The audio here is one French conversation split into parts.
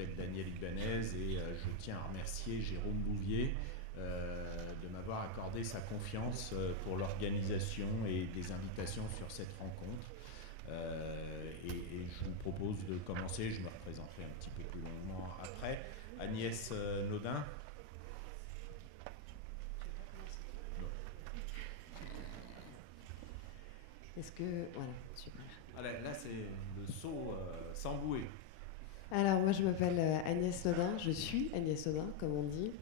m'appelle Daniel Ibanez et je tiens à remercier Jérôme Bouvier de m'avoir accordé sa confiance pour l'organisation et des invitations sur cette rencontre. Et je vous propose de commencer, je me représenterai un petit peu plus longuement après. Agnès Naudin. Est-ce que... Voilà, super. Là, c'est le saut sans bouée. Alors, moi, je m'appelle Agnès Naudin. Je suis Agnès Naudin, comme on dit.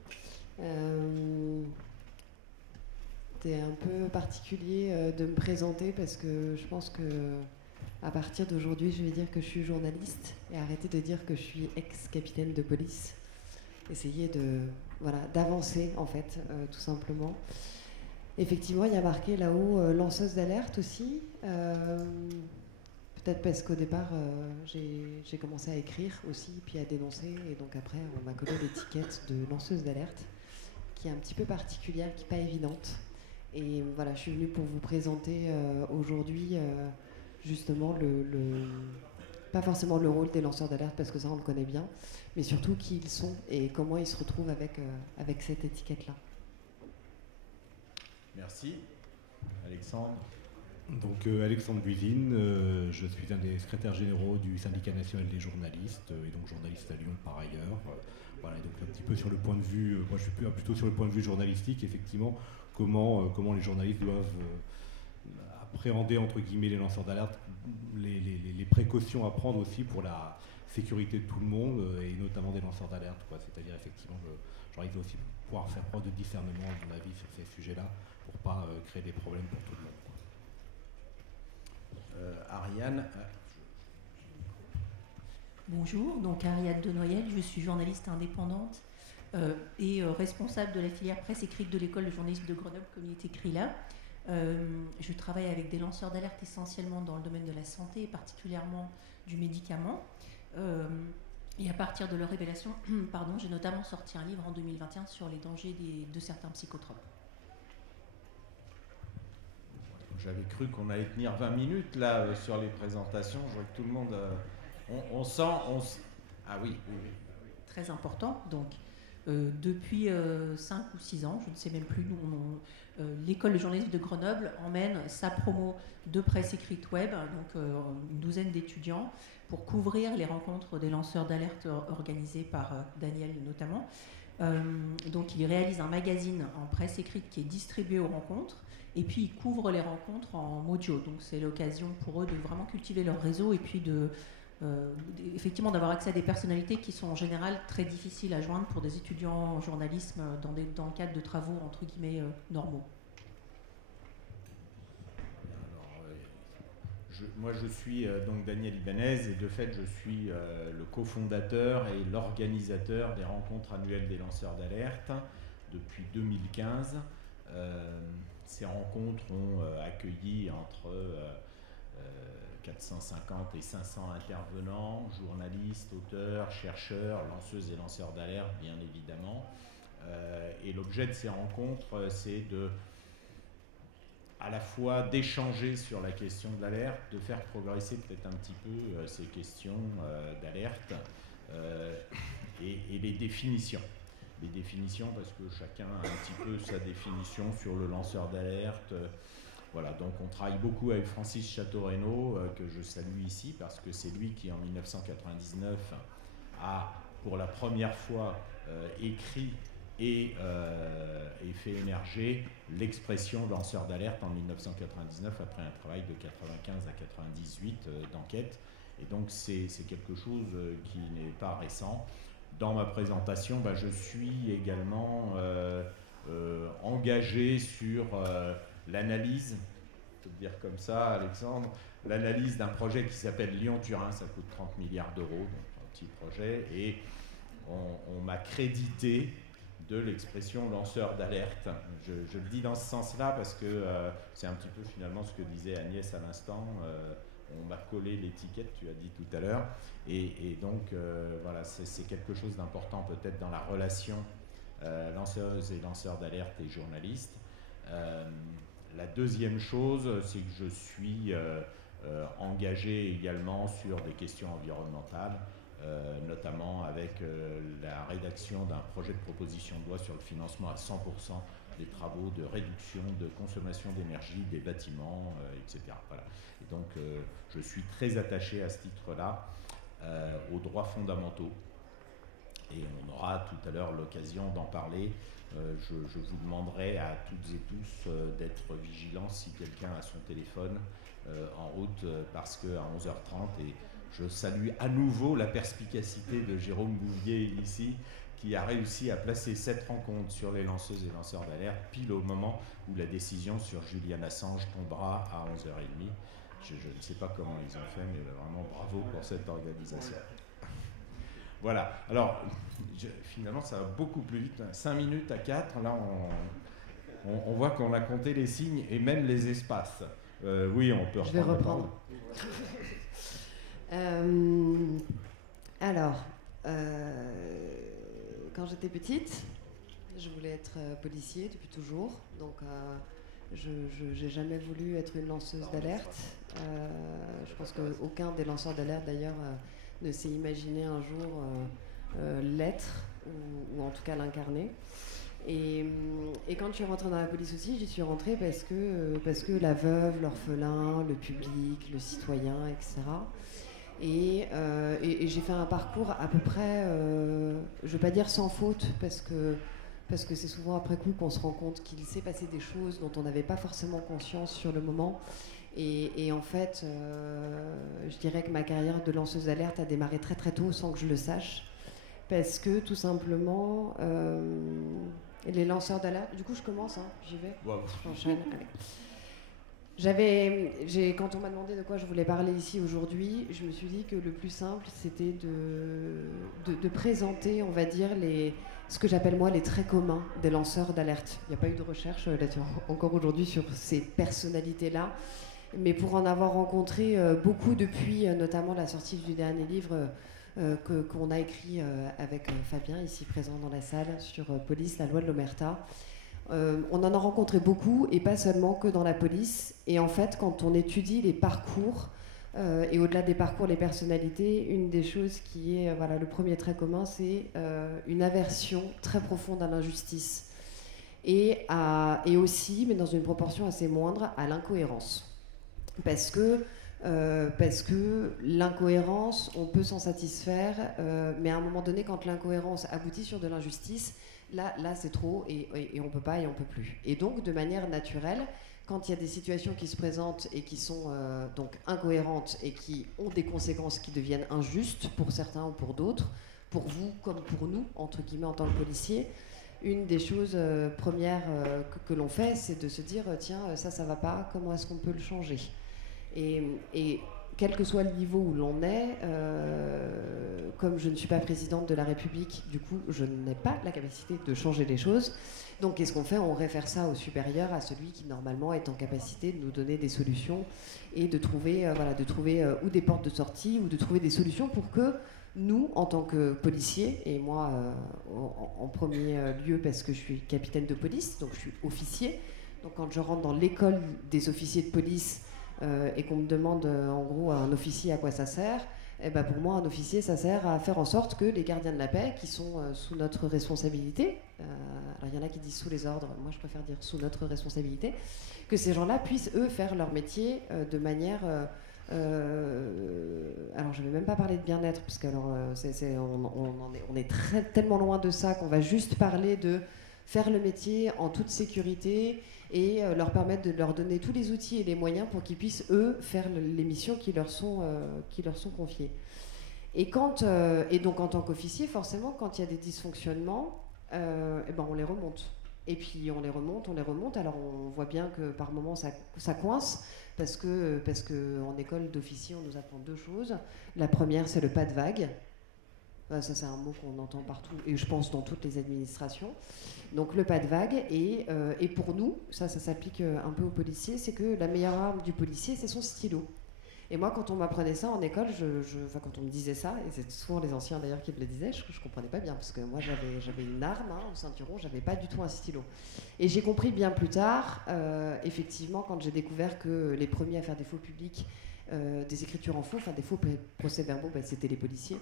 C'est un peu particulier de me présenter parce que je pense que à partir d'aujourd'hui, je vais dire que je suis journaliste et arrêter de dire que je suis ex-capitaine de police. Essayer d'avancer, en fait, tout simplement. Effectivement, il y a marqué là-haut lanceuse d'alerte aussi. Peut-être parce qu'au départ, j'ai commencé à écrire aussi, puis à dénoncer. Et donc après, on m'a collé l'étiquette de lanceuse d'alerte, qui est un petit peu particulière, qui n'est pas évidente. Et voilà, je suis venue pour vous présenter aujourd'hui justement pas forcément le rôle des lanceurs d'alerte, parce que ça, on le connaît bien, mais surtout qui ils sont et comment ils se retrouvent avec cette étiquette-là. Merci. Alexandre. Donc Alexandre Buisine, je suis un des secrétaires généraux du syndicat national des journalistes et donc journaliste à Lyon par ailleurs. Voilà, donc un petit peu sur le point de vue, moi je suis plutôt sur le point de vue journalistique, effectivement, comment les journalistes doivent appréhender entre guillemets les lanceurs d'alerte, les précautions à prendre aussi pour la sécurité de tout le monde et notamment des lanceurs d'alerte, c'est-à-dire effectivement le journaliste doit aussi pouvoir faire preuve de discernement à mon avis sur ces sujets-là pour pas créer des problèmes pour tout le monde. Ariane. Bonjour, donc Ariane Denoyel, je suis journaliste indépendante et responsable de la filière presse écrite de l'école de journalisme de Grenoble, comme il est écrit là. Je travaille avec des lanceurs d'alerte essentiellement dans le domaine de la santé et particulièrement du médicament. Et à partir de leur révélation, j'ai notamment sorti un livre en 2021 sur les dangers de certains psychotropes. J'avais cru qu'on allait tenir 20 minutes là sur les présentations. Je vois que tout le monde... on sent... Ah oui. Très important. Donc, depuis 5 ou 6 ans, je ne sais même plus, l'école de journalisme de Grenoble emmène sa promo de presse écrite web, donc une douzaine d'étudiants, pour couvrir les rencontres des lanceurs d'alerte organisées par Daniel notamment. Donc, il réalise un magazine en presse écrite qui est distribué aux rencontres. Et puis, ils couvrent les rencontres en audio. Donc, c'est l'occasion pour eux de vraiment cultiver leur réseau et puis effectivement d'avoir accès à des personnalités qui sont en général très difficiles à joindre pour des étudiants en journalisme dans le cadre de travaux entre guillemets normaux. Alors, moi, je suis donc Daniel Ibanez et de fait, je suis le cofondateur et l'organisateur des rencontres annuelles des lanceurs d'alerte depuis 2015. Ces rencontres ont accueilli entre 450 et 500 intervenants, journalistes, auteurs, chercheurs, lanceuses et lanceurs d'alerte, bien évidemment. Et l'objet de ces rencontres, c'est à la fois d'échanger sur la question de l'alerte, de faire progresser peut-être un petit peu ces questions d'alerte et les définitions. Les définitions, parce que chacun a un petit peu sa définition sur le lanceur d'alerte. Voilà, donc on travaille beaucoup avec Francis Château-Renaud, que je salue ici, parce que c'est lui qui, en 1999, a, pour la première fois, écrit et fait émerger l'expression lanceur d'alerte en 1999, après un travail de 95 à 98 d'enquête. Et donc c'est quelque chose qui n'est pas récent. Dans ma présentation, je suis également engagé sur l'analyse, je peux te dire comme ça, Alexandre, l'analyse d'un projet qui s'appelle Lyon-Turin, ça coûte 30 milliards d'euros, donc un petit projet, et on m'a crédité de l'expression lanceur d'alerte. Je le dis dans ce sens-là parce que c'est un petit peu finalement ce que disait Agnès à l'instant. On m'a collé l'étiquette, tu as dit tout à l'heure, et donc voilà, c'est quelque chose d'important peut-être dans la relation lanceuses et lanceurs d'alerte et journalistes. La deuxième chose, c'est que je suis engagé également sur des questions environnementales. notamment avec la rédaction d'un projet de proposition de loi sur le financement à 100% des travaux de réduction de consommation d'énergie des bâtiments, etc. Voilà. Et donc, je suis très attaché à ce titre-là aux droits fondamentaux. Et on aura tout à l'heure l'occasion d'en parler. Je vous demanderai à toutes et tous d'être vigilants si quelqu'un a son téléphone en route, parce qu'à 11h30, et je salue à nouveau la perspicacité de Jérôme Bouvier ici, qui a réussi à placer cette rencontre sur les lanceuses et lanceurs d'alerte pile au moment où la décision sur Julian Assange tombera à 11h30. Je ne sais pas comment ils ont fait, mais vraiment bravo pour cette organisation. Voilà, alors finalement ça va beaucoup plus vite, 5 minutes à 4, là on voit qu'on a compté les signes et même les espaces. Oui, on peut reprendre. Je vais reprendre. Alors, quand j'étais petite, je voulais être policier depuis toujours, donc je n'ai jamais voulu être une lanceuse d'alerte. Je pense qu'aucun des lanceurs d'alerte d'ailleurs ne s'est imaginé un jour l'être ou en tout cas l'incarner. Et quand je suis rentrée dans la police aussi, j'y suis rentrée parce que la veuve, l'orphelin, le public, le citoyen, etc. Et j'ai fait un parcours à peu près, je ne veux pas dire sans faute, parce que c'est souvent après coup qu'on se rend compte qu'il s'est passé des choses dont on n'avait pas forcément conscience sur le moment. Et en fait, je dirais que ma carrière de lanceuse d'alerte a démarré très très tôt sans que je le sache. Parce que tout simplement, les lanceurs d'alerte... Du coup, je commence, j'y vais. Wow. J'enchaîne. Quand on m'a demandé de quoi je voulais parler ici aujourd'hui, je me suis dit que le plus simple, c'était de présenter, on va dire, ce que j'appelle moi les traits communs des lanceurs d'alerte. Il n'y a pas eu de recherche là-dessus encore aujourd'hui sur ces personnalités-là. Mais pour en avoir rencontré beaucoup depuis, notamment la sortie du dernier livre qu'on a écrit avec Fabien, ici présent dans la salle, sur Police, la loi de l'Omerta, on en a rencontré beaucoup, et pas seulement que dans la police. Et en fait, quand on étudie les parcours, et au-delà des parcours, les personnalités, une des choses qui est, le premier trait commun, c'est une aversion très profonde à l'injustice. Et aussi, mais dans une proportion assez moindre, à l'incohérence. Parce que l'incohérence, on peut s'en satisfaire, mais à un moment donné, quand l'incohérence aboutit sur de l'injustice, là c'est trop, et on peut pas et on peut plus. Et donc, de manière naturelle, quand il y a des situations qui se présentent et qui sont donc incohérentes et qui ont des conséquences qui deviennent injustes pour certains ou pour d'autres, pour vous comme pour nous, entre guillemets, en tant que policiers, une des choses premières que l'on fait, c'est de se dire tiens, ça va pas, comment est-ce qu'on peut le changer ? Et quel que soit le niveau où l'on est, comme je ne suis pas présidente de la République, du coup, je n'ai pas la capacité de changer les choses. Donc, qu'est-ce qu'on fait ? On réfère ça au supérieur, à celui qui, normalement, est en capacité de nous donner des solutions et de trouver ou des portes de sortie ou de trouver des solutions pour que nous, en tant que policiers, et moi, en premier lieu, parce que je suis capitaine de police, donc je suis officier. Donc, quand je rentre dans l'école des officiers de police, et qu'on me demande en gros un officier à quoi ça sert, pour moi un officier ça sert à faire en sorte que les gardiens de la paix qui sont sous notre responsabilité, alors il y en a qui disent sous les ordres, moi je préfère dire sous notre responsabilité, que ces gens-là puissent eux faire leur métier de manière alors je ne vais même pas parler de bien-être parce que on est tellement loin de ça qu'on va juste parler de faire le métier en toute sécurité et leur permettre de leur donner tous les outils et les moyens pour qu'ils puissent, eux, faire les missions qui leur sont confiées. Et donc, en tant qu'officier, forcément, quand il y a des dysfonctionnements, on les remonte. Et puis, on les remonte. Alors, on voit bien que par moments, ça coince, parce que en école d'officier, on nous apprend deux choses. La première, c'est le pas de vague. Ça, c'est un mot qu'on entend partout, et je pense dans toutes les administrations. Donc le pas de vague, et pour nous, ça s'applique un peu aux policiers, c'est que la meilleure arme du policier, c'est son stylo. Et moi, quand on m'apprenait ça en école, quand on me disait ça, et c'est souvent les anciens d'ailleurs qui me le disaient, je comprenais pas bien, parce que moi j'avais une arme au ceinturon, j'avais pas du tout un stylo. Et j'ai compris bien plus tard, effectivement, quand j'ai découvert que les premiers à faire des faux publics, des écritures en faux, enfin des faux procès-verbaux, c'était les policiers.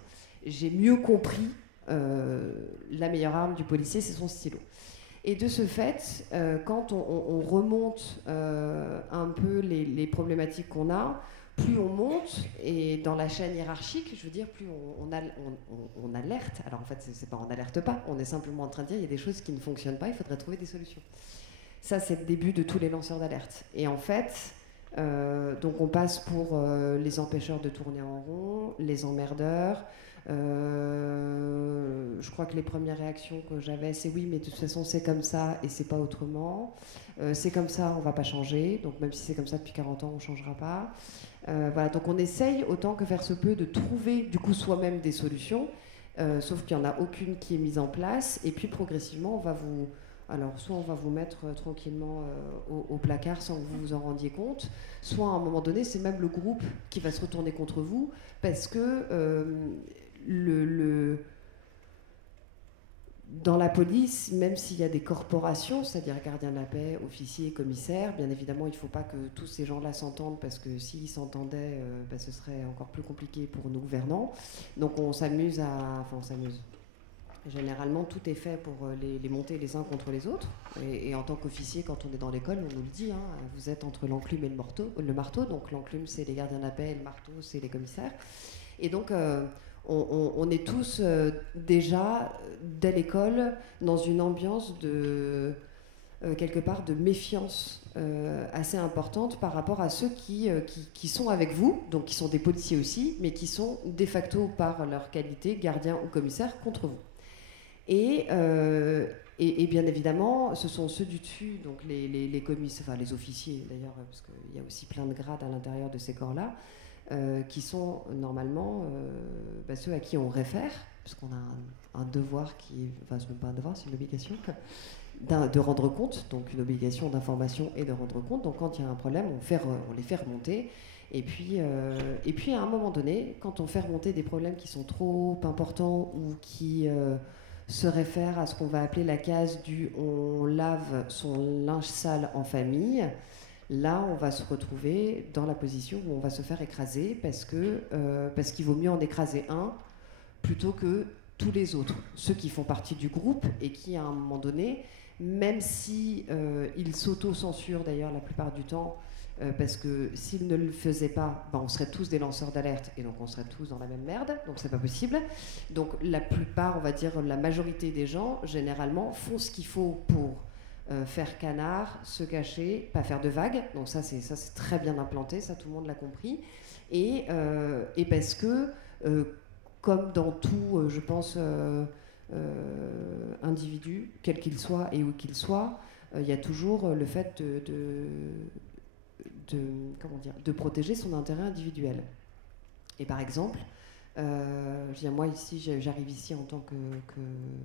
j'ai mieux compris la meilleure arme du policier, c'est son stylo. Et de ce fait, quand on remonte un peu les problématiques qu'on a, plus on monte, et dans la chaîne hiérarchique, je veux dire, plus on alerte. Alors en fait, c'est pas on n'alerte pas, on est simplement en train de dire il y a des choses qui ne fonctionnent pas, il faudrait trouver des solutions. Ça, c'est le début de tous les lanceurs d'alerte. Et en fait, donc on passe pour les empêcheurs de tourner en rond, les emmerdeurs. Je crois que les premières réactions que j'avais, c'est oui, mais de toute façon, c'est comme ça et c'est pas autrement. C'est comme ça, on va pas changer. Donc même si c'est comme ça depuis 40 ans, on changera pas. Voilà, donc on essaye autant que faire se peut de trouver du coup soi-même des solutions, sauf qu'il n'y en a aucune qui est mise en place. Et puis progressivement, soit on va vous mettre tranquillement au placard sans que vous vous en rendiez compte, soit à un moment donné, c'est même le groupe qui va se retourner contre vous parce que dans la police, même s'il y a des corporations, c'est-à-dire gardiens de la paix, officiers, commissaires, bien évidemment, il ne faut pas que tous ces gens-là s'entendent parce que s'ils s'entendaient, ce serait encore plus compliqué pour nos gouvernants. Donc on s'amuse. Généralement, tout est fait pour les monter les uns contre les autres. Et en tant qu'officier, quand on est dans l'école, on nous le dit, vous êtes entre l'enclume et le marteau. Donc l'enclume, c'est les gardiens de la paix, et le marteau, c'est les commissaires. Et donc, on est tous déjà, dès l'école, dans une ambiance quelque part de méfiance assez importante par rapport à ceux qui sont avec vous, donc qui sont des policiers aussi, mais qui sont de facto, par leur qualité, gardiens ou commissaires, contre vous. Et bien évidemment, ce sont ceux du dessus, donc les commissaires, enfin les officiers d'ailleurs, parce qu'il y a aussi plein de grades à l'intérieur de ces corps-là, qui sont normalement ceux à qui on réfère, parce qu'on a un devoir enfin c'est même pas un devoir, c'est une obligation, de rendre compte, donc une obligation d'information et de rendre compte. Donc quand il y a un problème, on les fait remonter. Et puis à un moment donné, quand on fait remonter des problèmes qui sont trop importants ou qui se réfèrent à ce qu'on va appeler la case du « on lave son linge sale en famille », là, on va se retrouver dans la position où on va se faire écraser parce qu'il vaut mieux en écraser un plutôt que tous les autres, ceux qui font partie du groupe et qui, à un moment donné, même si ils s'auto-censurent d'ailleurs la plupart du temps, parce que s'ils ne le faisaient pas, on serait tous des lanceurs d'alerte et donc on serait tous dans la même merde, donc c'est pas possible. Donc la plupart, on va dire la majorité des gens, généralement, font ce qu'il faut pour faire canard, se cacher, pas faire de vagues. Donc ça c'est très bien implanté, ça tout le monde l'a compris. Et parce que, comme dans tout, je pense, individu, quel qu'il soit et où qu'il soit, il y a toujours le fait de protéger son intérêt individuel. Et par exemple, moi ici, j'arrive ici en tant que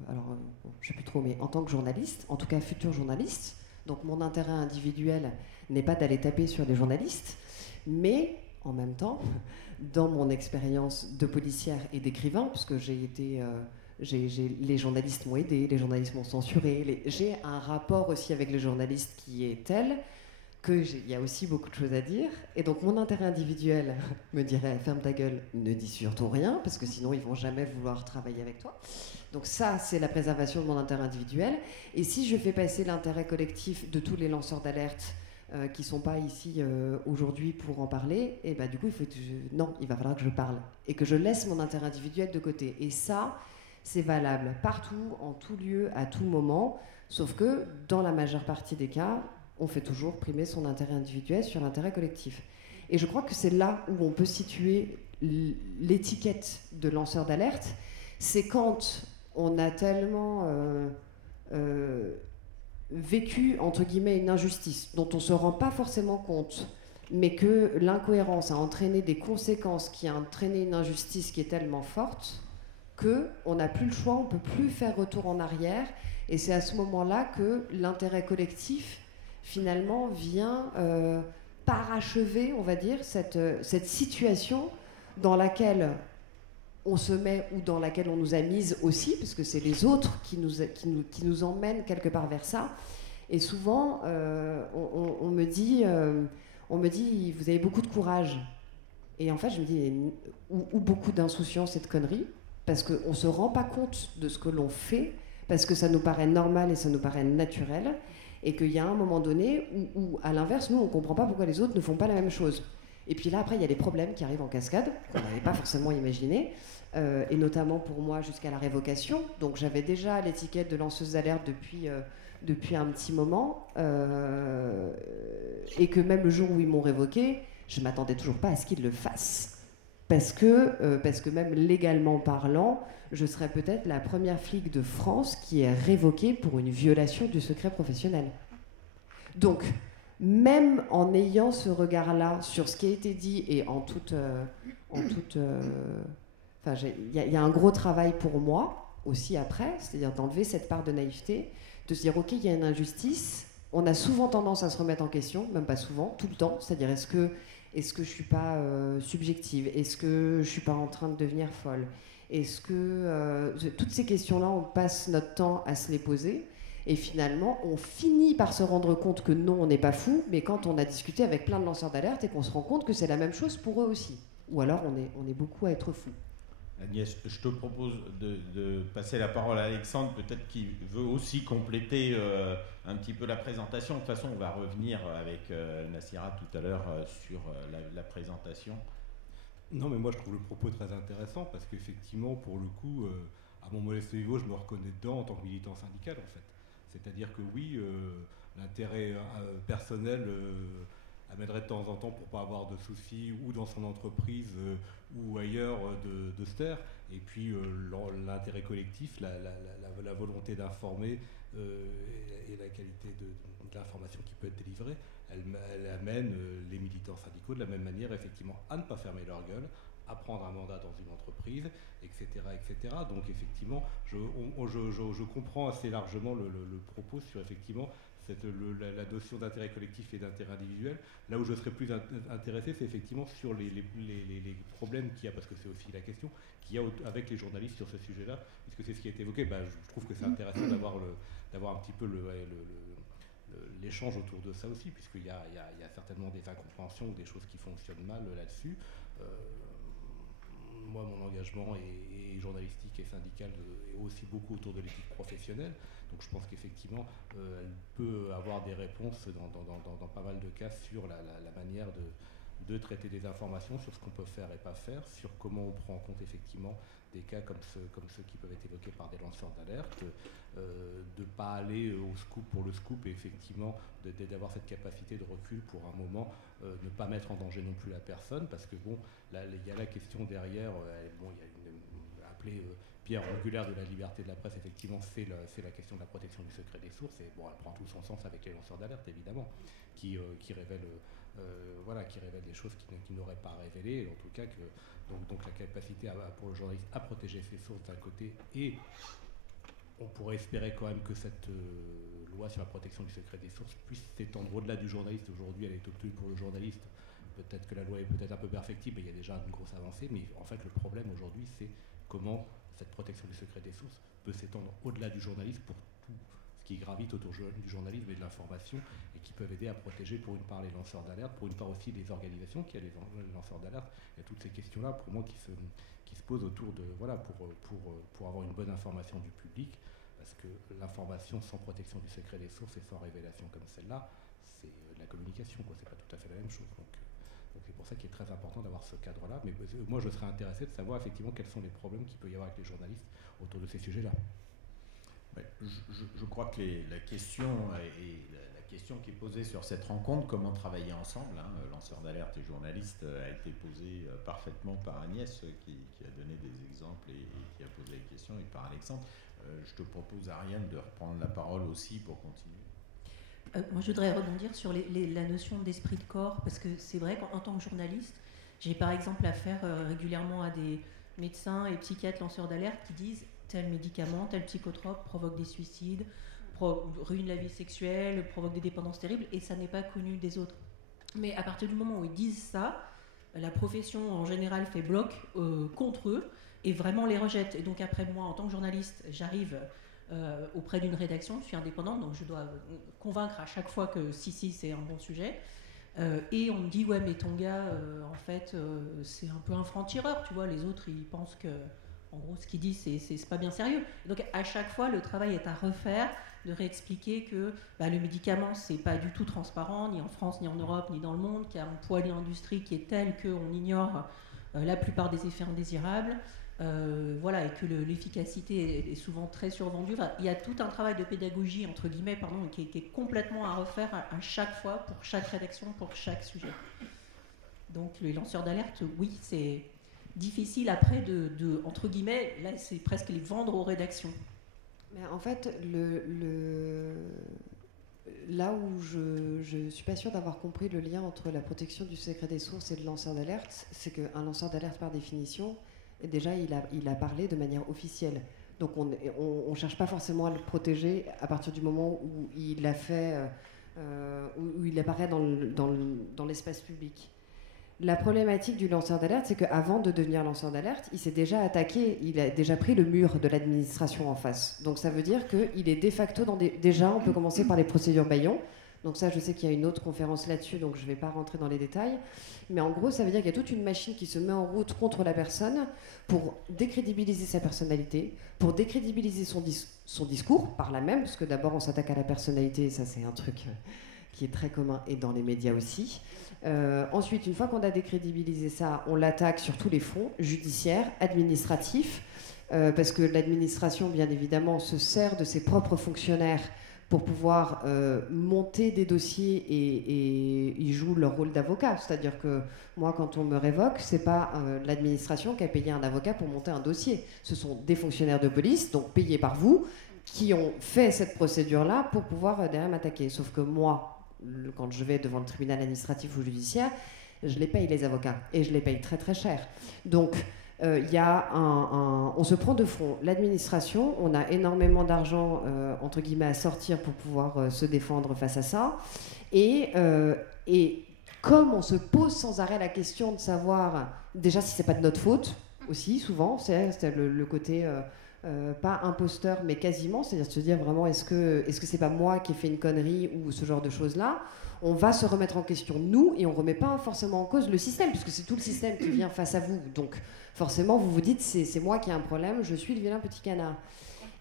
alors je sais plus trop, mais en tant que journaliste, en tout cas futur journaliste. Donc mon intérêt individuel n'est pas d'aller taper sur les journalistes, mais en même temps, dans mon expérience de policière et d'écrivain, parce que les journalistes m'ont aidé, les journalistes m'ont censuré, j'ai un rapport aussi avec les journalistes qui est tel qu'il y a aussi beaucoup de choses à dire. Et donc mon intérêt individuel me dirait « ferme ta gueule, ne dis surtout rien, parce que sinon ils vont jamais vouloir travailler avec toi ». Donc ça, c'est la préservation de mon intérêt individuel. Et si je fais passer l'intérêt collectif de tous les lanceurs d'alerte qui ne sont pas ici aujourd'hui pour en parler, et du coup, il va falloir que je parle et que je laisse mon intérêt individuel de côté. Et ça, c'est valable partout, en tout lieu, à tout moment, sauf que dans la majeure partie des cas, on fait toujours primer son intérêt individuel sur l'intérêt collectif. Et je crois que c'est là où on peut situer l'étiquette de lanceur d'alerte. C'est quand on a tellement vécu, entre guillemets, une injustice dont on ne se rend pas forcément compte, mais que l'incohérence a entraîné des conséquences qui a entraîné une injustice qui est tellement forte qu'on n'a plus le choix, on ne peut plus faire retour en arrière. Et c'est à ce moment-là que l'intérêt collectif finalement vient parachever, on va dire, cette situation dans laquelle on se met ou dans laquelle on nous a mise aussi, parce que c'est les autres qui nous emmènent quelque part vers ça. Et souvent, on me dit, vous avez beaucoup de courage. Et en fait, je me dis, ou beaucoup d'insouciance et de conneries. parce qu'on ne se rend pas compte de ce que l'on fait, parce que ça nous paraît normal et ça nous paraît naturel, et qu'il y a un moment donné où à l'inverse, nous, on ne comprend pas pourquoi les autres ne font pas la même chose. Et puis là, après, il y a des problèmes qui arrivent en cascade, qu'on n'avait pas forcément imaginé, et notamment pour moi jusqu'à la révocation. Donc j'avais déjà l'étiquette de lanceuse d'alerte depuis un petit moment, et que même le jour où ils m'ont révoqué, je ne m'attendais toujours pas à ce qu'ils le fassent. Parce que même légalement parlant, je serais peut-être la première flic de France qui est révoquée pour une violation du secret professionnel. Donc, même en ayant ce regard-là sur ce qui a été dit et il y a un gros travail pour moi aussi après, c'est-à-dire d'enlever cette part de naïveté, de se dire ok, il y a une injustice. On a souvent tendance à se remettre en question, même pas souvent, tout le temps. C'est-à-dire est-ce que je suis pas subjective? Est-ce que je suis pas en train de devenir folle? Est-ce que toutes ces questions-là, on passe notre temps à se les poser? Et finalement, on finit par se rendre compte que non, on n'est pas fou, mais quand on a discuté avec plein de lanceurs d'alerte et qu'on se rend compte que c'est la même chose pour eux aussi. Ou alors on est beaucoup à être fou. Agnès, je te propose de passer la parole à Alexandre, peut-être qu'il veut aussi compléter un petit peu la présentation. De toute façon, on va revenir avec Nassira tout à l'heure sur la présentation. Non, mais moi je trouve le propos très intéressant parce qu'effectivement, pour le coup, à mon modeste niveau, je me reconnais dedans en tant que militant syndical en fait. C'est-à-dire que oui, l'intérêt personnel amènerait de temps en temps pour pas avoir de soucis ou dans son entreprise ou ailleurs de se taire. Et puis l'intérêt collectif, la volonté d'informer et la qualité de l'information qui peut être délivrée, elle amène les militants syndicaux de la même manière effectivement à ne pas fermer leur gueule, à prendre un mandat dans une entreprise, etc. etc. Donc effectivement, je comprends assez largement le propos sur effectivement la notion d'intérêt collectif et d'intérêt individuel. Là où je serais plus intéressé, c'est effectivement sur les problèmes qu'il y a, parce que c'est aussi la question qu'il y a avec les journalistes sur ce sujet-là, puisque c'est ce qui a été évoqué. Je trouve que c'est intéressant d'avoir un petit peu l'échange autour de ça aussi, puisqu'il y a certainement des incompréhensions ou des choses qui fonctionnent mal là-dessus. Moi, mon engagement est journalistique et syndical est aussi beaucoup autour de l'éthique professionnelle. Donc je pense qu'effectivement, elle peut avoir des réponses dans pas mal de cas sur la manière de traiter des informations, sur ce qu'on peut faire et pas faire, sur comment on prend en compte effectivement des cas comme ceux qui peuvent être évoqués par des lanceurs d'alerte, de ne pas aller au scoop pour le scoop et effectivement d'avoir cette capacité de recul pour un moment, ne pas mettre en danger non plus la personne, parce que bon, là il y a la question derrière, il y a une appelée pierre angulaire de la liberté de la presse, effectivement, c'est la question de la protection du secret des sources, et bon, elle prend tout son sens avec les lanceurs d'alerte, évidemment, qui révèlent des choses qu'ils n'auraient pas révélées, en tout cas donc la capacité pour le journaliste à protéger ses sources d'un côté, et on pourrait espérer quand même que cette loi sur la protection du secret des sources puisse s'étendre au-delà du journaliste. Aujourd'hui, elle est obtenue pour le journaliste. Peut-être que la loi est peut-être un peu perfectible, mais il y a déjà une grosse avancée. Mais en fait, le problème aujourd'hui, c'est comment cette protection du secret des sources peut s'étendre au-delà du journaliste pour tout ce qui gravite autour du journalisme et de l'information, et qui peuvent aider à protéger pour une part les lanceurs d'alerte, pour une part aussi les organisations qui a les lanceurs d'alerte. Il y a toutes ces questions-là pour moi qui se posent autour de pour avoir une bonne information du public, parce que l'information sans protection du secret des sources et sans révélation comme celle-là, c'est de la communication, quoi. C'est pas tout à fait la même chose. Donc c'est pour ça qu'il est très important d'avoir ce cadre-là. Mais moi, je serais intéressé de savoir effectivement quels sont les problèmes qu'il peut y avoir avec les journalistes autour de ces sujets-là. Ouais, je crois que la question qui est posée sur cette rencontre, comment travailler ensemble, lanceurs d'alerte et journalistes, a été posée parfaitement par Agnès, qui a donné des exemples et qui a posé les questions, et par Alexandre. Je te propose, Ariane, de reprendre la parole aussi pour continuer. Moi, je voudrais rebondir sur la notion d'esprit de corps, parce que c'est vrai qu'en tant que journaliste, j'ai par exemple affaire régulièrement à des médecins et psychiatres lanceurs d'alerte qui disent tel médicament, tel psychotrope provoque des suicides, ruine la vie sexuelle, provoque des dépendances terribles, et ça n'est pas connu des autres. Mais à partir du moment où ils disent ça, la profession en général fait bloc contre eux et vraiment les rejette. Et donc après, moi, en tant que journaliste, j'arrive auprès d'une rédaction, je suis indépendante, donc je dois convaincre à chaque fois que si, c'est un bon sujet. Et on me dit, ouais, mais ton gars, en fait, c'est un peu un franc-tireur, tu vois, les autres, ils pensent que en gros, ce qu'il dit, c'est pas bien sérieux. Donc, à chaque fois, le travail est à refaire, de réexpliquer que le médicament, c'est pas du tout transparent, ni en France, ni en Europe, ni dans le monde, qu'il y a un poids de l'industrie qui est tel qu'on ignore la plupart des effets indésirables, et que l'efficacité est souvent très survendue. Enfin, il y a tout un travail de pédagogie, entre guillemets, qui est complètement à refaire à chaque fois, pour chaque rédaction, pour chaque sujet. Donc, les lanceurs d'alerte, oui, c'est difficile après entre guillemets, là, c'est presque les vendre aux rédactions. Mais en fait, là où je ne suis pas sûre d'avoir compris le lien entre la protection du secret des sources et le lanceur d'alerte, c'est qu'un lanceur d'alerte, par définition, déjà, il a parlé de manière officielle. Donc, on ne cherche pas forcément à le protéger à partir du moment où il a fait, où il apparaît dans l'espace public. La problématique du lanceur d'alerte, c'est qu'avant de devenir lanceur d'alerte, il s'est déjà attaqué, il a déjà pris le mur de l'administration en face. Donc ça veut dire qu'il est de facto dans déjà, on peut commencer par les procédures Bayon. Donc ça, je sais qu'il y a une autre conférence là-dessus, donc je ne vais pas rentrer dans les détails. Mais en gros, ça veut dire qu'il y a toute une machine qui se met en route contre la personne pour décrédibiliser sa personnalité, pour décrédibiliser son discours, par là même, parce que d'abord, on s'attaque à la personnalité, et ça c'est un truc qui est très commun, et dans les médias aussi. Ensuite, une fois qu'on a décrédibilisé ça, on l'attaque sur tous les fronts, judiciaires, administratifs, parce que l'administration, bien évidemment, se sert de ses propres fonctionnaires pour pouvoir monter des dossiers et ils jouent leur rôle d'avocat. C'est-à-dire que moi, quand on me révoque, c'est pas l'administration qui a payé un avocat pour monter un dossier. Ce sont des fonctionnaires de police, donc payés par vous, qui ont fait cette procédure-là pour pouvoir derrière m'attaquer. Sauf que moi, quand je vais devant le tribunal administratif ou judiciaire, je les paye les avocats et je les paye très très cher. Donc il y a on se prend de front l'administration, on a énormément d'argent entre guillemets à sortir pour pouvoir se défendre face à ça, et comme on se pose sans arrêt la question de savoir déjà si c'est pas de notre faute aussi, souvent c'est le côté pas imposteur mais quasiment, c'est-à-dire de se dire vraiment est-ce que c'est pas moi qui ai fait une connerie ou ce genre de choses là. On va se remettre en question nous et on remet pas forcément en cause le système puisque c'est tout le système qui vient face à vous, donc forcément vous vous dites c'est moi qui ai un problème, je suis le vilain petit canard.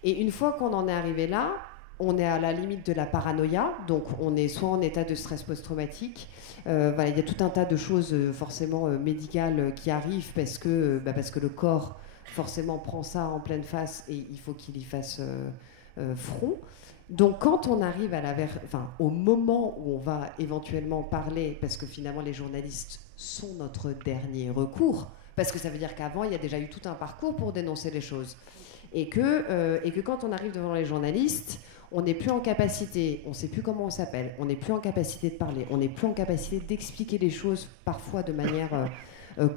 Et une fois qu'on en est arrivé là, on est à la limite de la paranoïa, donc on est soit en état de stress post-traumatique, il y a tout un tas de choses forcément médicales qui arrivent parce que le corps forcément prend ça en pleine face et il faut qu'il y fasse front. Donc quand on arrive au moment où on va éventuellement parler, parce que finalement les journalistes sont notre dernier recours, parce que ça veut dire qu'avant il y a déjà eu tout un parcours pour dénoncer les choses, et que quand on arrive devant les journalistes, on n'est plus en capacité, on ne sait plus comment on s'appelle, on n'est plus en capacité de parler, on n'est plus en capacité d'expliquer les choses parfois de manière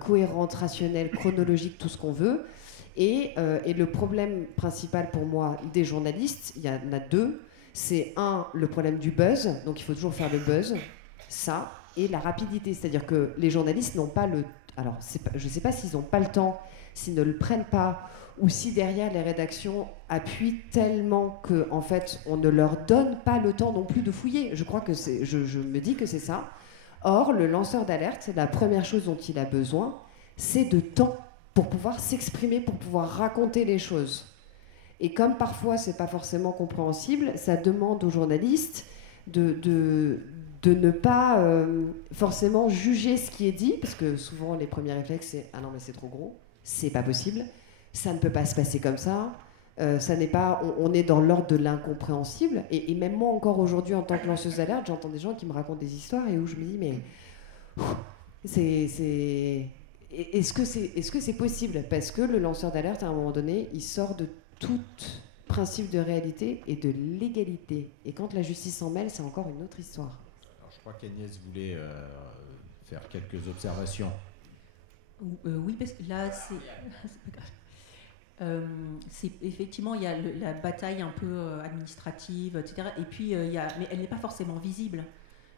cohérente, rationnelle, chronologique, tout ce qu'on veut. Et le problème principal pour moi des journalistes, il y en a deux. C'est le problème du buzz, donc il faut toujours faire le buzz, ça, et la rapidité. C'est-à-dire que les journalistes n'ont pas le... Alors, je ne sais pas s'ils n'ont pas le temps, s'ils ne le prennent pas, ou si derrière les rédactions appuient tellement qu'en fait, on ne leur donne pas le temps non plus de fouiller. Je crois que je me dis que c'est ça. Or, le lanceur d'alerte, la première chose dont il a besoin, c'est de temps pour pouvoir s'exprimer, pour pouvoir raconter les choses. Et comme parfois c'est pas forcément compréhensible, ça demande aux journalistes de ne pas forcément juger ce qui est dit, parce que souvent les premiers réflexes c'est ah non mais c'est trop gros, c'est pas possible, ça ne peut pas se passer comme ça, ça n'est pas, on est dans l'ordre de l'incompréhensible. Et même moi encore aujourd'hui en tant que lanceuse d'alerte, j'entends des gens qui me racontent des histoires et où je me dis mais est-ce que c'est possible? Parce que le lanceur d'alerte, à un moment donné, il sort de tout principe de réalité et de légalité. Et quand la justice s'en mêle, c'est encore une autre histoire. Alors, je crois qu'Agnès voulait faire quelques observations. Oui, parce que là, c'est effectivement, il y a la bataille un peu administrative, etc. Et puis, mais elle n'est pas forcément visible.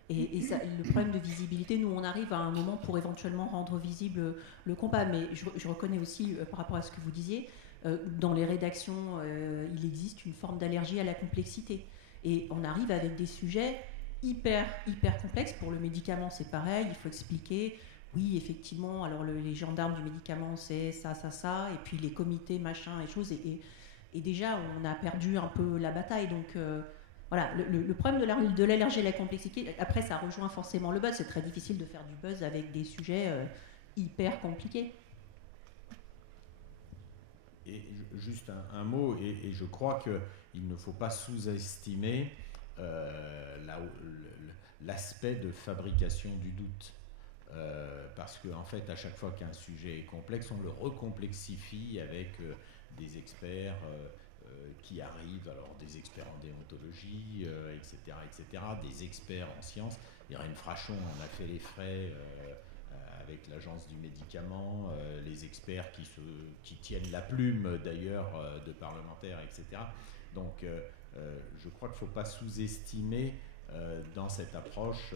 Et ça, le problème de visibilité, nous on arrive à un moment pour éventuellement rendre visible le combat, mais je reconnais aussi par rapport à ce que vous disiez, dans les rédactions il existe une forme d'allergie à la complexité et on arrive avec des sujets hyper complexes. Pour le médicament c'est pareil, il faut expliquer oui, effectivement, alors les gendarmes du médicament, c'est ça, et puis les comités, machin, et choses, et déjà, on a perdu un peu la bataille, donc voilà, le problème de l'allergie et la complexité, après, ça rejoint forcément le buzz, c'est très difficile de faire du buzz avec des sujets hyper compliqués. Et juste un mot, et je crois qu'il ne faut pas sous-estimer l'aspect de fabrication du doute. Parce qu'en fait, à chaque fois qu'un sujet est complexe, on le recomplexifie avec des experts qui arrivent, alors des experts en déontologie, etc., des experts en sciences. Irène Frachon en a fait les frais avec l'agence du médicament, les experts qui tiennent la plume d'ailleurs de parlementaires, etc. Donc je crois qu'il ne faut pas sous-estimer dans cette approche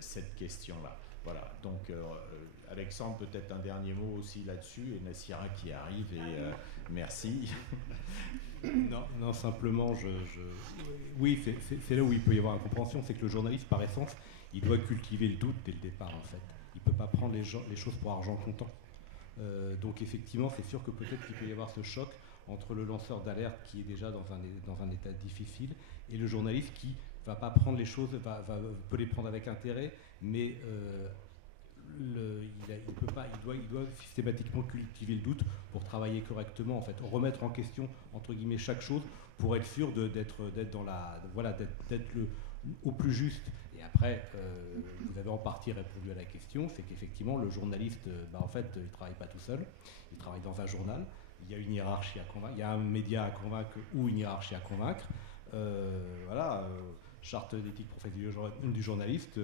cette question-là. Voilà, donc Alexandre, peut-être un dernier mot aussi là-dessus, et Nassira qui arrive, et merci. Non, simplement, oui, c'est là où il peut y avoir incompréhension, c'est que le journaliste, par essence, il doit cultiver le doute dès le départ, en fait. Il ne peut pas prendre les choses pour argent comptant. Donc effectivement, c'est sûr que peut-être qu'il peut y avoir ce choc entre le lanceur d'alerte qui est déjà dans un état difficile et le journaliste qui va pas prendre les choses, peut les prendre avec intérêt, mais il doit systématiquement cultiver le doute pour travailler correctement, en fait, remettre en question entre guillemets chaque chose pour être sûr d'être au plus juste. Et après, vous avez en partie répondu à la question, c'est qu'effectivement le journaliste, en fait, il travaille pas tout seul, il travaille dans un journal. Il y a une hiérarchie à convaincre, il y a un média à convaincre ou une hiérarchie à convaincre. Charte d'éthique professionnelle du journaliste,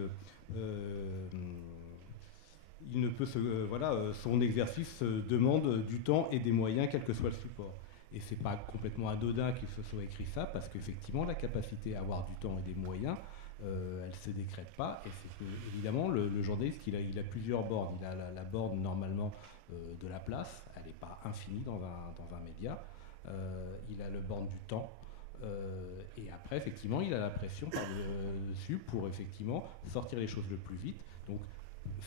il ne peut son exercice demande du temps et des moyens, quel que soit le support. Et c'est pas complètement anodin qu'il se soit écrit ça, parce qu'effectivement, la capacité à avoir du temps et des moyens, elle se décrète pas. Et c'est que, évidemment, le journaliste, il a plusieurs bornes. Il a la borne normalement de la place, elle n'est pas infinie dans un média. Il a le borne du temps. Et après, effectivement, il a la pression par-dessus pour effectivement sortir les choses le plus vite. Donc,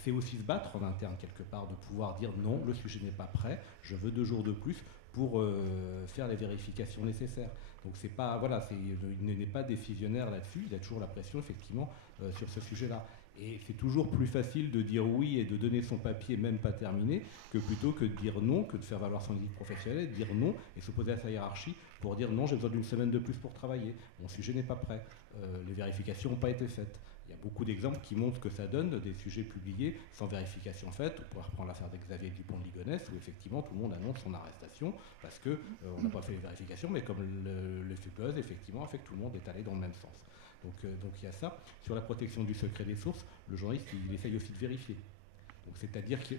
c'est aussi se battre en interne quelque part, de pouvoir dire non, le sujet n'est pas prêt, je veux 2 jours de plus pour faire les vérifications nécessaires. Donc c'est pas, il n'est pas décisionnaire là-dessus, il a toujours la pression effectivement sur ce sujet-là. Et c'est toujours plus facile de dire oui et de donner son papier même pas terminé, que plutôt que de dire non, que de faire valoir son éthique professionnelle, de dire non et s'opposer à sa hiérarchie pour dire non, j'ai besoin d'une semaine de plus pour travailler, mon sujet n'est pas prêt, les vérifications n'ont pas été faites. Il y a beaucoup d'exemples qui montrent ce que ça donne, des sujets publiés sans vérification faite. On pourrait reprendre l'affaire d'Xavier Dupont de Ligonnès, où effectivement tout le monde annonce son arrestation parce qu'on n'a pas fait les vérifications, mais comme le buzz effectivement a fait que tout le monde est allé dans le même sens. Donc il y a ça. Sur la protection du secret des sources, le journaliste il essaye aussi de vérifier. Donc c'est-à-dire que,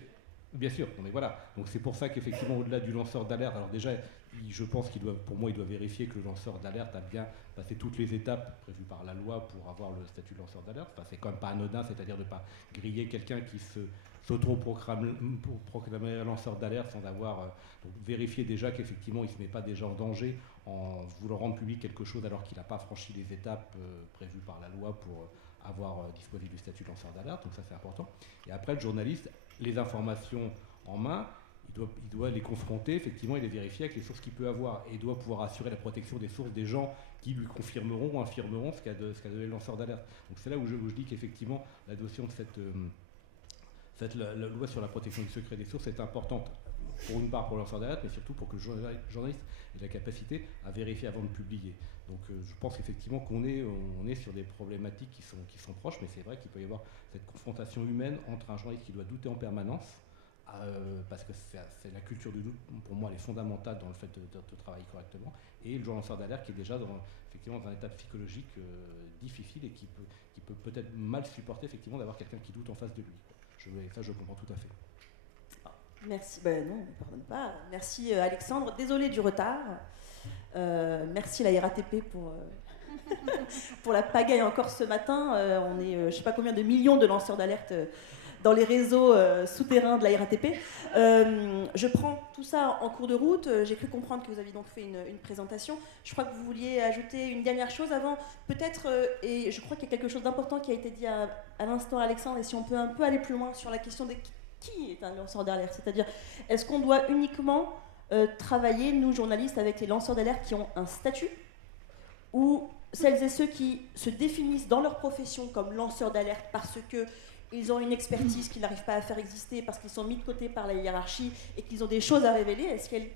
bien sûr, donc c'est pour ça qu'effectivement au-delà du lanceur d'alerte, alors déjà je pense qu'il doit vérifier que le lanceur d'alerte a bien passé toutes les étapes prévues par la loi pour avoir le statut de lanceur d'alerte. Enfin, c'est quand même pas anodin, c'est-à-dire de ne pas griller quelqu'un qui s'auto-proclamer lanceur d'alerte sans avoir donc vérifier déjà qu'effectivement il ne se met pas déjà en danger en voulant rendre public quelque chose alors qu'il n'a pas franchi les étapes prévues par la loi pour avoir disposé du statut de lanceur d'alerte. Donc ça c'est important. Et après le journaliste, les informations en main, il doit les confronter effectivement et les vérifier avec les sources qu'il peut avoir, et il doit pouvoir assurer la protection des sources des gens qui lui confirmeront ou infirmeront ce qu'a donné le lanceur d'alerte. Donc c'est là où je dis qu'effectivement la notion de la loi sur la protection du secret des sources est importante, pour une part pour le lanceur d'alerte, mais surtout pour que le journaliste ait la capacité à vérifier avant de publier. Donc je pense effectivement qu'on est sur des problématiques qui sont proches, mais c'est vrai qu'il peut y avoir cette confrontation humaine entre un journaliste qui doit douter en permanence, parce que c'est la culture du doute, pour moi, elle est fondamentale dans le fait de travailler correctement, et le lanceur d'alerte qui est déjà effectivement dans un état psychologique difficile et qui peut peut-être mal supporter effectivement d'avoir quelqu'un qui doute en face de lui. Ça, je comprends tout à fait. Merci. Non, ne pardonne pas. Merci Alexandre. Désolé du retard. Merci la RATP pour la pagaille encore ce matin. On est, je ne sais pas combien de millions de lanceurs d'alerte dans les réseaux souterrains de la RATP. Je prends tout ça en cours de route. J'ai cru comprendre que vous aviez donc fait une présentation. Je crois que vous vouliez ajouter une dernière chose avant, peut-être, et je crois qu'il y a quelque chose d'important qui a été dit à l'instant, Alexandre, et si on peut un peu aller plus loin sur la question de qui est un lanceur d'alerte, c'est-à-dire, est-ce qu'on doit uniquement travailler, nous journalistes, avec les lanceurs d'alerte qui ont un statut, ou celles et ceux qui se définissent dans leur profession comme lanceurs d'alerte parce qu'ils ont une expertise qu'ils n'arrivent pas à faire exister, parce qu'ils sont mis de côté par la hiérarchie et qu'ils ont des choses à révéler, est-ce qu'elles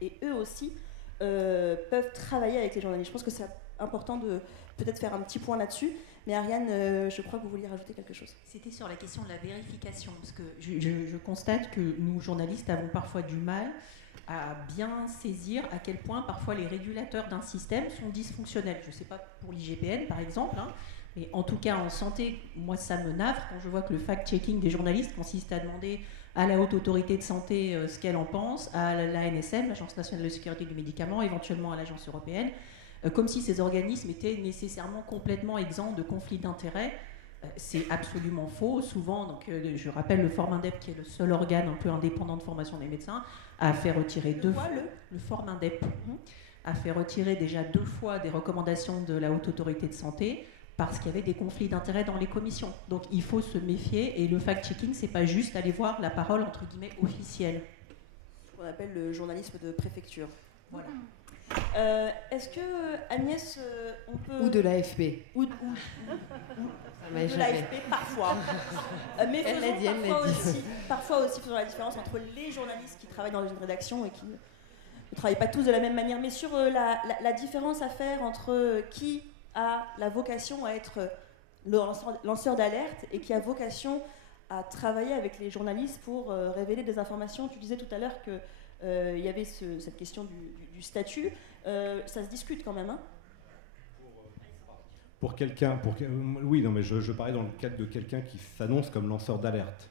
et eux aussi peuvent travailler avec les journalistes? Je pense que c'est important de peut-être faire un petit point là-dessus. Mais Ariane, je crois que vous vouliez rajouter quelque chose. C'était sur la question de la vérification, parce que je constate que nous, journalistes, avons parfois du mal à bien saisir à quel point parfois les régulateurs d'un système sont dysfonctionnels. Je ne sais pas pour l'IGPN par exemple, hein, mais en tout cas en santé, moi ça me navre quand je vois que le fact-checking des journalistes consiste à demander à la Haute Autorité de Santé ce qu'elle en pense, à l'ANSM, l'Agence nationale de sécurité du médicament, éventuellement à l'Agence européenne, comme si ces organismes étaient nécessairement complètement exempts de conflits d'intérêts. C'est absolument faux. Souvent, donc, je rappelle, le Formindep, qui est le seul organe un peu indépendant de formation des médecins, a fait retirer le Formindep a fait retirer déjà 2 fois des recommandations de la Haute Autorité de Santé parce qu'il y avait des conflits d'intérêts dans les commissions. Donc il faut se méfier, et le fact-checking, c'est pas juste aller voir la parole entre guillemets officielle. Ce qu'on appelle le journalisme de préfecture. Voilà. Est-ce que Agnès, on peut... Ou de l'AFP. Ou de l'AFP, parfois. Mais parfois aussi faisons la différence entre les journalistes qui travaillent dans une rédaction et qui ne travaillent pas tous de la même manière. Mais sur la différence à faire entre qui a la vocation à être le lanceur d'alerte et qui a vocation à travailler avec les journalistes pour révéler des informations. Tu disais tout à l'heure que il y avait cette question du statut. Ça se discute quand même, hein. Pour quelqu'un, oui, non, mais je parlais dans le cadre de quelqu'un qui s'annonce comme lanceur d'alerte,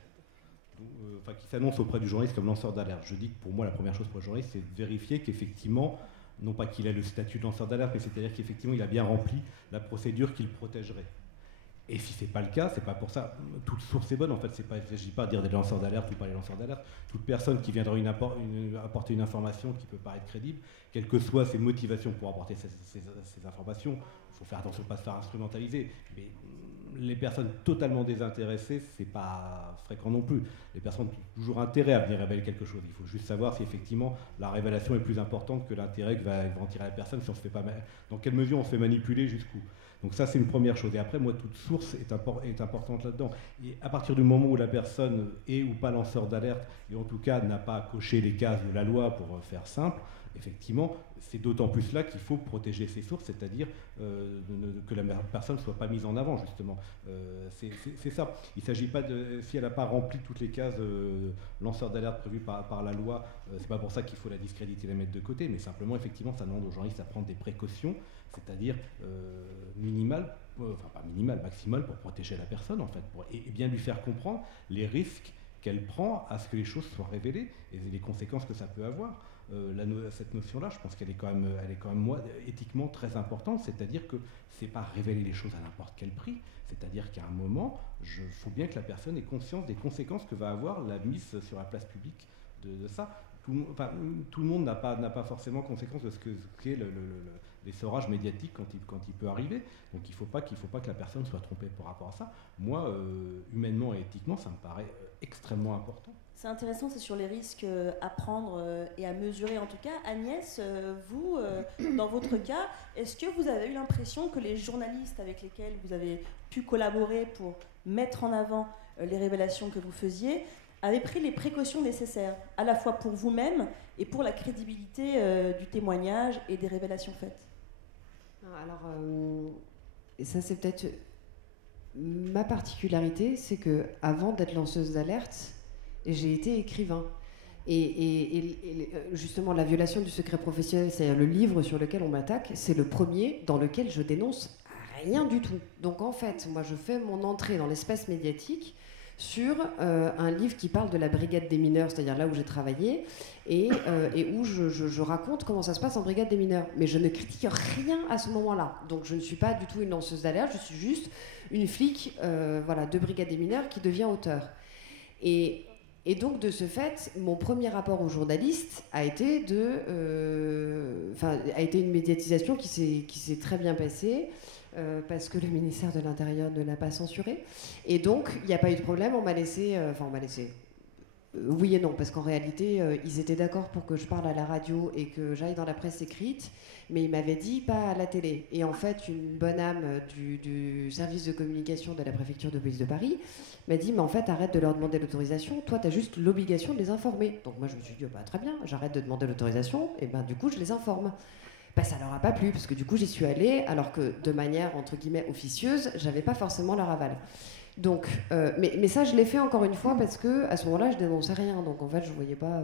enfin qui s'annonce auprès du journaliste comme lanceur d'alerte. Je dis que pour moi, la première chose pour le journaliste, c'est de vérifier qu'effectivement, non pas qu'il ait le statut de lanceur d'alerte, mais c'est-à-dire qu'effectivement, il a bien rempli la procédure qui le protégerait. Et si c'est pas le cas, c'est pas pour ça. Toute source est bonne, en fait. Il ne s'agit pas de dire des lanceurs d'alerte ou pas les lanceurs d'alerte. Toute personne qui viendra apporter une information qui peut paraître crédible, quelles que soient ses motivations pour apporter ces informations, il faut faire attention de ne pas se faire instrumentaliser. Mais les personnes totalement désintéressées, c'est pas fréquent non plus. Les personnes ont toujours intérêt à venir révéler quelque chose. Il faut juste savoir si effectivement la révélation est plus importante que l'intérêt que va en tirer la personne, si on se fait pas dans quelle mesure on se fait manipuler, jusqu'où. Donc ça, c'est une première chose. Et après, moi, toute source est importante là-dedans. Et à partir du moment où la personne est ou pas lanceur d'alerte, et en tout cas n'a pas coché les cases de la loi pour faire simple, effectivement, c'est d'autant plus là qu'il faut protéger ses sources, c'est-à-dire que la personne ne soit pas mise en avant, justement. C'est ça. Il ne s'agit pas de... Si elle n'a pas rempli toutes les cases lanceur d'alerte prévues par la loi, c'est pas pour ça qu'il faut la discréditer et la mettre de côté, mais simplement, effectivement, ça demande aux journalistes à prendre des précautions, c'est-à-dire minimales, enfin pas minimales, maximales, pour protéger la personne, en fait, et bien lui faire comprendre les risques qu'elle prend à ce que les choses soient révélées et les conséquences que ça peut avoir. Cette notion-là, je pense qu'elle est quand même, moi, éthiquement très importante, c'est-à-dire que c'est pas révéler les choses à n'importe quel prix, c'est-à-dire qu'à un moment, il faut bien que la personne ait conscience des conséquences que va avoir la mise sur la place publique de ça. Tout le monde n'a pas forcément conscience de ce qu'est l'essorage médiatique quand il peut arriver. Donc il ne faut pas que la personne soit trompée par rapport à ça. Moi, humainement et éthiquement, ça me paraît extrêmement important. C'est intéressant, c'est sur les risques à prendre et à mesurer en tout cas. Agnès, vous, dans votre cas, est-ce que vous avez eu l'impression que les journalistes avec lesquels vous avez pu collaborer pour mettre en avant les révélations que vous faisiez avaient pris les précautions nécessaires, à la fois pour vous-même et pour la crédibilité du témoignage et des révélations faites? Alors, ça c'est peut-être ma particularité, c'est que avant d'être lanceuse d'alerte, j'ai été écrivain. Et justement, la violation du secret professionnel, c'est-à-dire le livre sur lequel on m'attaque, c'est le premier dans lequel je dénonce rien du tout. Donc en fait, moi je fais mon entrée dans l'espace médiatique sur un livre qui parle de la brigade des mineurs, c'est-à-dire là où j'ai travaillé, et où je raconte comment ça se passe en brigade des mineurs. Mais je ne critique rien à ce moment-là. Donc je ne suis pas du tout une lanceuse d'alerte, je suis juste une flic de brigade des mineurs qui devient auteur. Et donc, de ce fait, mon premier rapport aux journalistes a été une médiatisation qui s'est très bien passée, parce que le ministère de l'Intérieur ne l'a pas censuré. Et donc, il n'y a pas eu de problème, on m'a laissé... oui et non, parce qu'en réalité, ils étaient d'accord pour que je parle à la radio et que j'aille dans la presse écrite, mais ils m'avaient dit pas à la télé. Et en fait, une bonne âme du service de communication de la préfecture de police de Paris m'a dit, mais en fait, arrête de leur demander l'autorisation, toi, tu as juste l'obligation de les informer. Donc moi, je me suis dit, très bien, j'arrête de demander l'autorisation, et du coup, je les informe. Ça leur a pas plu, parce que du coup, j'y suis allée, alors que de manière, entre guillemets, officieuse, j'avais pas forcément leur aval. Donc, mais ça, je l'ai fait encore une fois parce que à ce moment-là, je dénonçais rien. Donc en fait, je voyais pas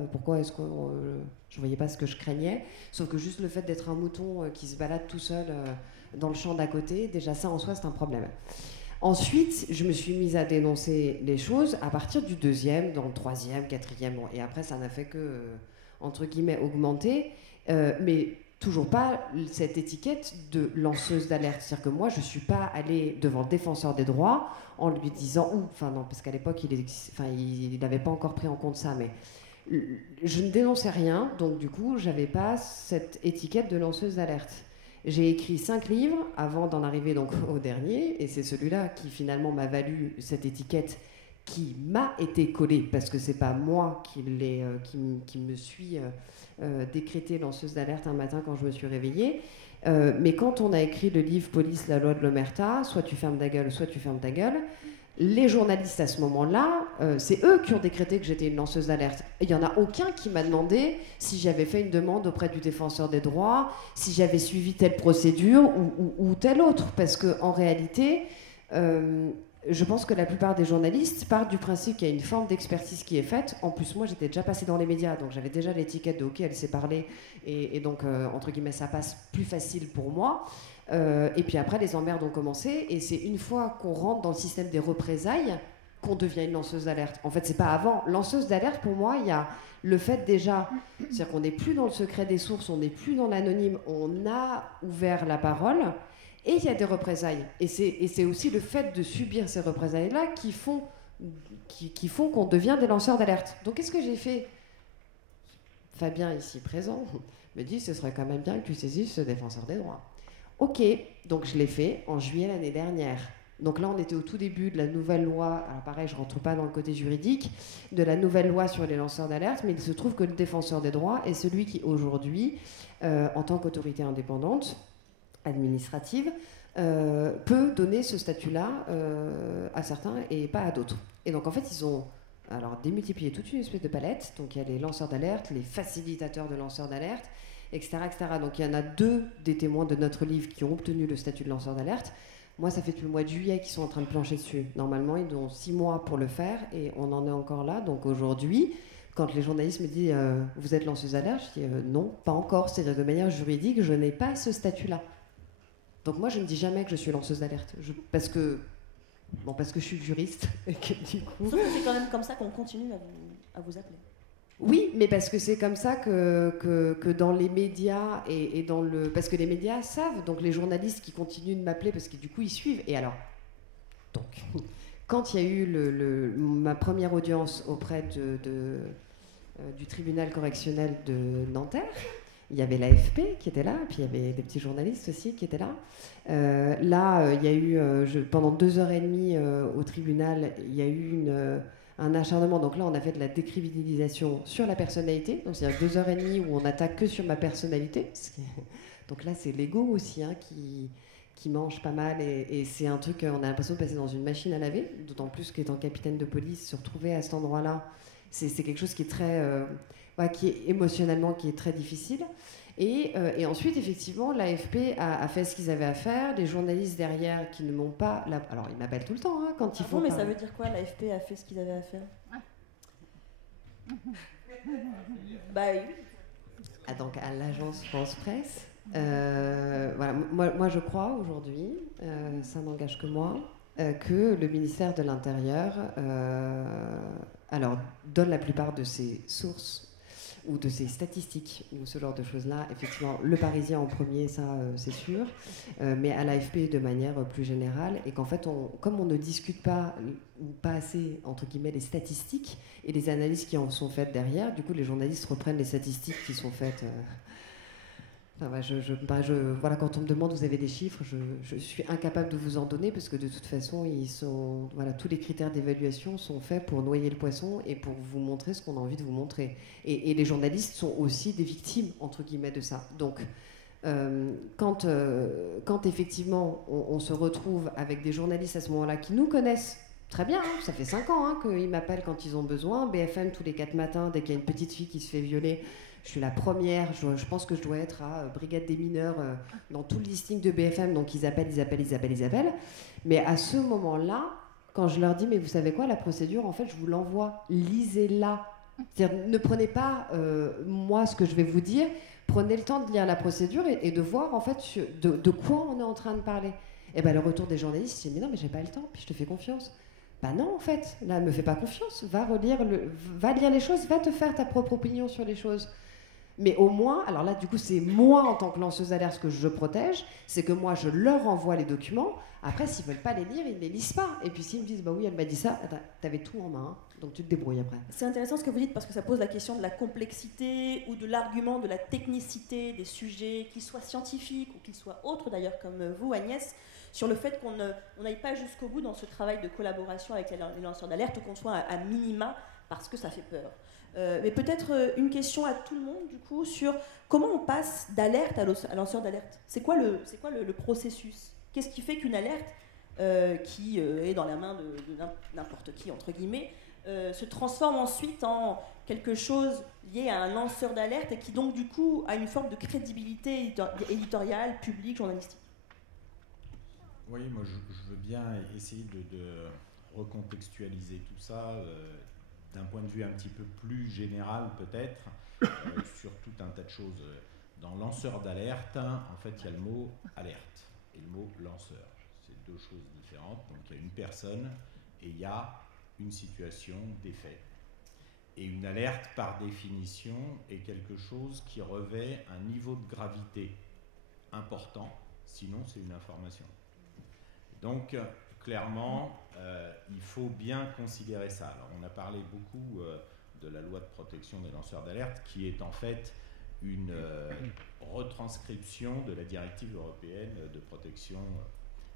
je voyais pas ce que je craignais. Sauf que juste le fait d'être un mouton qui se balade tout seul dans le champ d'à côté, déjà ça en soi, c'est un problème. Ensuite, je me suis mise à dénoncer les choses à partir du 2e, dans le 3e, 4e, et après, ça n'a fait que entre guillemets augmenter. Mais toujours pas cette étiquette de lanceuse d'alerte. C'est-à-dire que moi, je ne suis pas allée devant le défenseur des droits en lui disant... non, parce qu'à l'époque, il n'avait pas encore pris en compte ça, mais je ne dénonçais rien, donc du coup, je n'avais pas cette étiquette de lanceuse d'alerte. J'ai écrit 5 livres avant d'en arriver donc au dernier, et c'est celui-là qui finalement m'a valu cette étiquette qui m'a été collée, parce que c'est pas moi qui me suis décrétée lanceuse d'alerte un matin quand je me suis réveillée. Mais quand on a écrit le livre Police, la loi de l'Omerta, soit tu fermes ta gueule, soit tu fermes ta gueule, les journalistes à ce moment-là, c'est eux qui ont décrété que j'étais une lanceuse d'alerte. Il n'y en a aucun qui m'a demandé si j'avais fait une demande auprès du défenseur des droits, si j'avais suivi telle procédure ou telle autre. Parce qu'en réalité, je pense que la plupart des journalistes partent du principe qu'il y a une forme d'expertise qui est faite. En plus, moi, j'étais déjà passée dans les médias, donc j'avais déjà l'étiquette de « OK, elle sait parler », et donc, entre guillemets, ça passe plus facile pour moi. Et puis après, les emmerdes ont commencé, et c'est une fois qu'on rentre dans le système des représailles qu'on devient une lanceuse d'alerte. En fait, c'est pas avant. Lanceuse d'alerte, pour moi, il y a le fait déjà, c'est-à-dire qu'on n'est plus dans le secret des sources, on n'est plus dans l'anonyme, on a ouvert la parole, et il y a des représailles. Et c'est aussi le fait de subir ces représailles-là qui font qu'on devient des lanceurs d'alerte. Donc qu'est-ce que j'ai fait ? Fabien, ici présent, me dit, ce serait quand même bien que tu saisisses ce défenseur des droits. Ok, donc je l'ai fait en juillet l'année dernière. Donc là, on était au tout début de la nouvelle loi, alors pareil, je ne rentre pas dans le côté juridique, de la nouvelle loi sur les lanceurs d'alerte, mais il se trouve que le défenseur des droits est celui qui, aujourd'hui, en tant qu'autorité indépendante, administrative, peut donner ce statut-là à certains et pas à d'autres. Et donc, en fait, ils ont démultiplié toute une espèce de palette. Donc, il y a les lanceurs d'alerte, les facilitateurs de lanceurs d'alerte, etc., etc. Donc il y en a 2 des témoins de notre livre qui ont obtenu le statut de lanceur d'alerte. Moi, ça fait depuis le mois de juillet qu'ils sont en train de plancher dessus. Normalement, ils ont 6 mois pour le faire et on en est encore là. Donc aujourd'hui, quand les journalistes me disent « Vous êtes lanceuse d'alerte ?» je dis « Non, pas encore. C'est-à-dire de manière juridique, je n'ai pas ce statut-là. » Donc moi, je ne dis jamais que je suis lanceuse d'alerte. Parce que je suis juriste. Et que, du coup... Sauf que c'est quand même comme ça qu'on continue à vous appeler. Oui, mais parce que c'est comme ça que dans les médias et dans le... Parce que les médias savent, donc les journalistes qui continuent de m'appeler, parce que du coup, ils suivent. Et alors, donc, quand il y a eu ma première audience auprès du tribunal correctionnel de Nanterre, il y avait l'AFP qui était là, puis il y avait des petits journalistes aussi qui étaient là. Il y a eu, pendant 2h30 au tribunal, il y a eu un acharnement. Donc là, on a fait de la décriminalisation sur la personnalité. Donc c'est-à-dire 2h30 où on n'attaque que sur ma personnalité. Donc là, c'est l'ego aussi qui mange pas mal. Et c'est un truc, on a l'impression de passer dans une machine à laver. D'autant plus qu'étant capitaine de police, se retrouver à cet endroit-là, c'est quelque chose qui est très... qui est émotionnellement qui est très difficile. Et ensuite, effectivement, l'AFP a fait ce qu'ils avaient à faire. Les journalistes derrière qui ne m'ont pas... Alors, ils m'appellent tout le temps quand ils font... mais ça veut dire quoi, l'AFP a fait ce qu'ils avaient à faire? Bah oui. Donc, à l'agence France Presse. Voilà, moi, je crois aujourd'hui, ça n'engage que moi, que le ministère de l'Intérieur alors, donne la plupart de ses sources ou de ses statistiques ou ce genre de choses-là. Effectivement, le Parisien en premier, ça c'est sûr, mais à l'AFP de manière plus générale, et qu'en fait, comme on ne discute pas ou pas assez, entre guillemets, les statistiques et les analyses qui en sont faites derrière, du coup, les journalistes reprennent les statistiques qui sont faites... voilà, quand on me demande vous avez des chiffres, je suis incapable de vous en donner parce que de toute façon, tous les critères d'évaluation sont faits pour noyer le poisson et pour vous montrer ce qu'on a envie de vous montrer. Et les journalistes sont aussi des victimes entre guillemets de ça. Donc, quand effectivement on se retrouve avec des journalistes à ce moment-là qui nous connaissent très bien, hein, ça fait 5 ans qu'ils m'appellent quand ils ont besoin, BFM tous les 4 matins dès qu'il y a une petite fille qui se fait violer. Je suis la première, je pense que je dois être à Brigade des mineurs dans tout le listing de BFM, donc ils appellent. Mais à ce moment-là, quand je leur dis, mais vous savez quoi, la procédure, en fait, je vous l'envoie, lisez-la. C'est-à-dire, ne prenez pas, moi, ce que je vais vous dire, prenez le temps de lire la procédure et de voir, en fait, de quoi on est en train de parler. Et bien, le retour des journalistes, c'est, mais non, mais j'ai pas le temps, puis je te fais confiance. Bah non, en fait, là, me fais pas confiance, va lire les choses, va te faire ta propre opinion sur les choses. Mais au moins, alors là, du coup, c'est moi en tant que lanceuse d'alerte que je protège, c'est que moi, je leur envoie les documents. Après, s'ils veulent pas les lire, ils ne les lisent pas. Et puis s'ils me disent, bah oui, elle m'a dit ça, t'avais tout en main, hein, donc tu te débrouilles après. C'est intéressant ce que vous dites parce que ça pose la question de la complexité ou de l'argument, de la technicité des sujets, qu'ils soient scientifiques ou qu'ils soient autres d'ailleurs, comme vous, Agnès, sur le fait qu'on n'aille pas jusqu'au bout dans ce travail de collaboration avec les lanceurs d'alerte ou qu'on soit à minima parce que ça fait peur. Mais peut-être une question à tout le monde, du coup, sur comment on passe d'alerte à lanceur d'alerte. C'est quoi le processus? Qu'est-ce qui fait qu'une alerte, qui est dans la main de n'importe qui, entre guillemets, se transforme ensuite en quelque chose lié à un lanceur d'alerte et qui donc, du coup, a une forme de crédibilité éditoriale, publique, journalistique? Oui, moi je veux bien essayer de recontextualiser tout ça d'un point de vue un petit peu plus général peut-être, sur tout un tas de choses. Dans lanceur d'alerte, en fait, il y a le mot alerte et le mot lanceur. C'est deux choses différentes. Donc il y a une personne et il y a une situation, des faits. Et une alerte, par définition, est quelque chose qui revêt un niveau de gravité important, sinon c'est une information. Donc, clairement, il faut bien considérer ça. Alors, on a parlé beaucoup de la loi de protection des lanceurs d'alerte, qui est en fait une retranscription de la directive européenne de protection,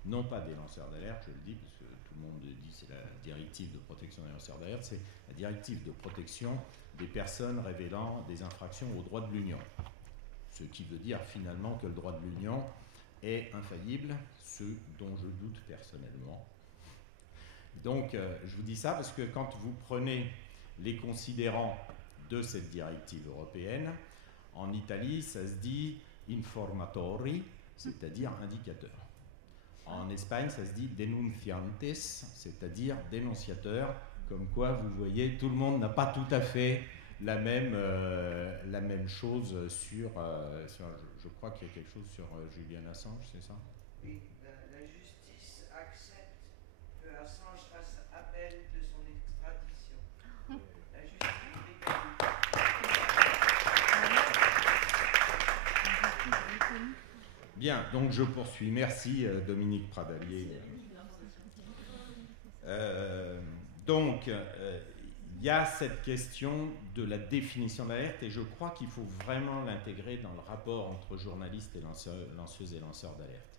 non pas des lanceurs d'alerte, je le dis, parce que tout le monde dit c'est la directive de protection des lanceurs d'alerte, c'est la directive de protection des personnes révélant des infractions aux droits de l'Union. Ce qui veut dire finalement que le droit de l'Union est infaillible, ce dont je doute personnellement. Donc, je vous dis ça parce que quand vous prenez les considérants de cette directive européenne, en Italie, ça se dit informatori, c'est-à-dire indicateur. En Espagne, ça se dit denunciantes, c'est-à-dire dénonciateur, comme quoi, vous voyez, tout le monde n'a pas tout à fait la même chose sur je crois qu'il y a quelque chose sur Julian Assange, c'est ça? Oui, la justice accepte que Assange fasse appel de son extradition. La justice légalise. Bien, donc je poursuis. Merci Dominique Pradalier. Donc, il y a cette question de la définition d'alerte et je crois qu'il faut vraiment l'intégrer dans le rapport entre journalistes et lanceuses et lanceurs d'alerte.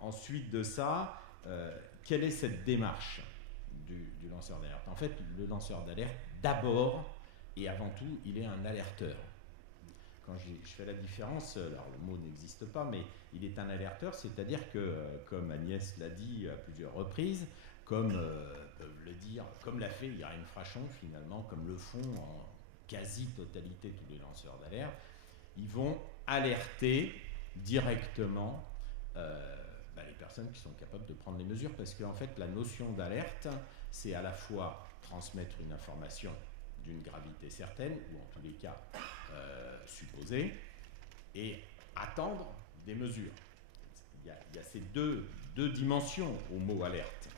Ensuite de ça, quelle est cette démarche du lanceur d'alerte? En fait, le lanceur d'alerte, d'abord et avant tout, il est un alerteur. Quand je fais la différence, alors le mot n'existe pas, mais il est un alerteur, c'est-à-dire que, comme Agnès l'a dit à plusieurs reprises, comme peuvent le dire, comme l'a fait Irène Frachon finalement, comme le font en quasi-totalité tous les lanceurs d'alerte, ils vont alerter directement les personnes qui sont capables de prendre les mesures, parce qu'en fait la notion d'alerte, c'est à la fois transmettre une information d'une gravité certaine, ou en tous les cas supposée, et attendre des mesures. il y a ces deux dimensions au mot alerte.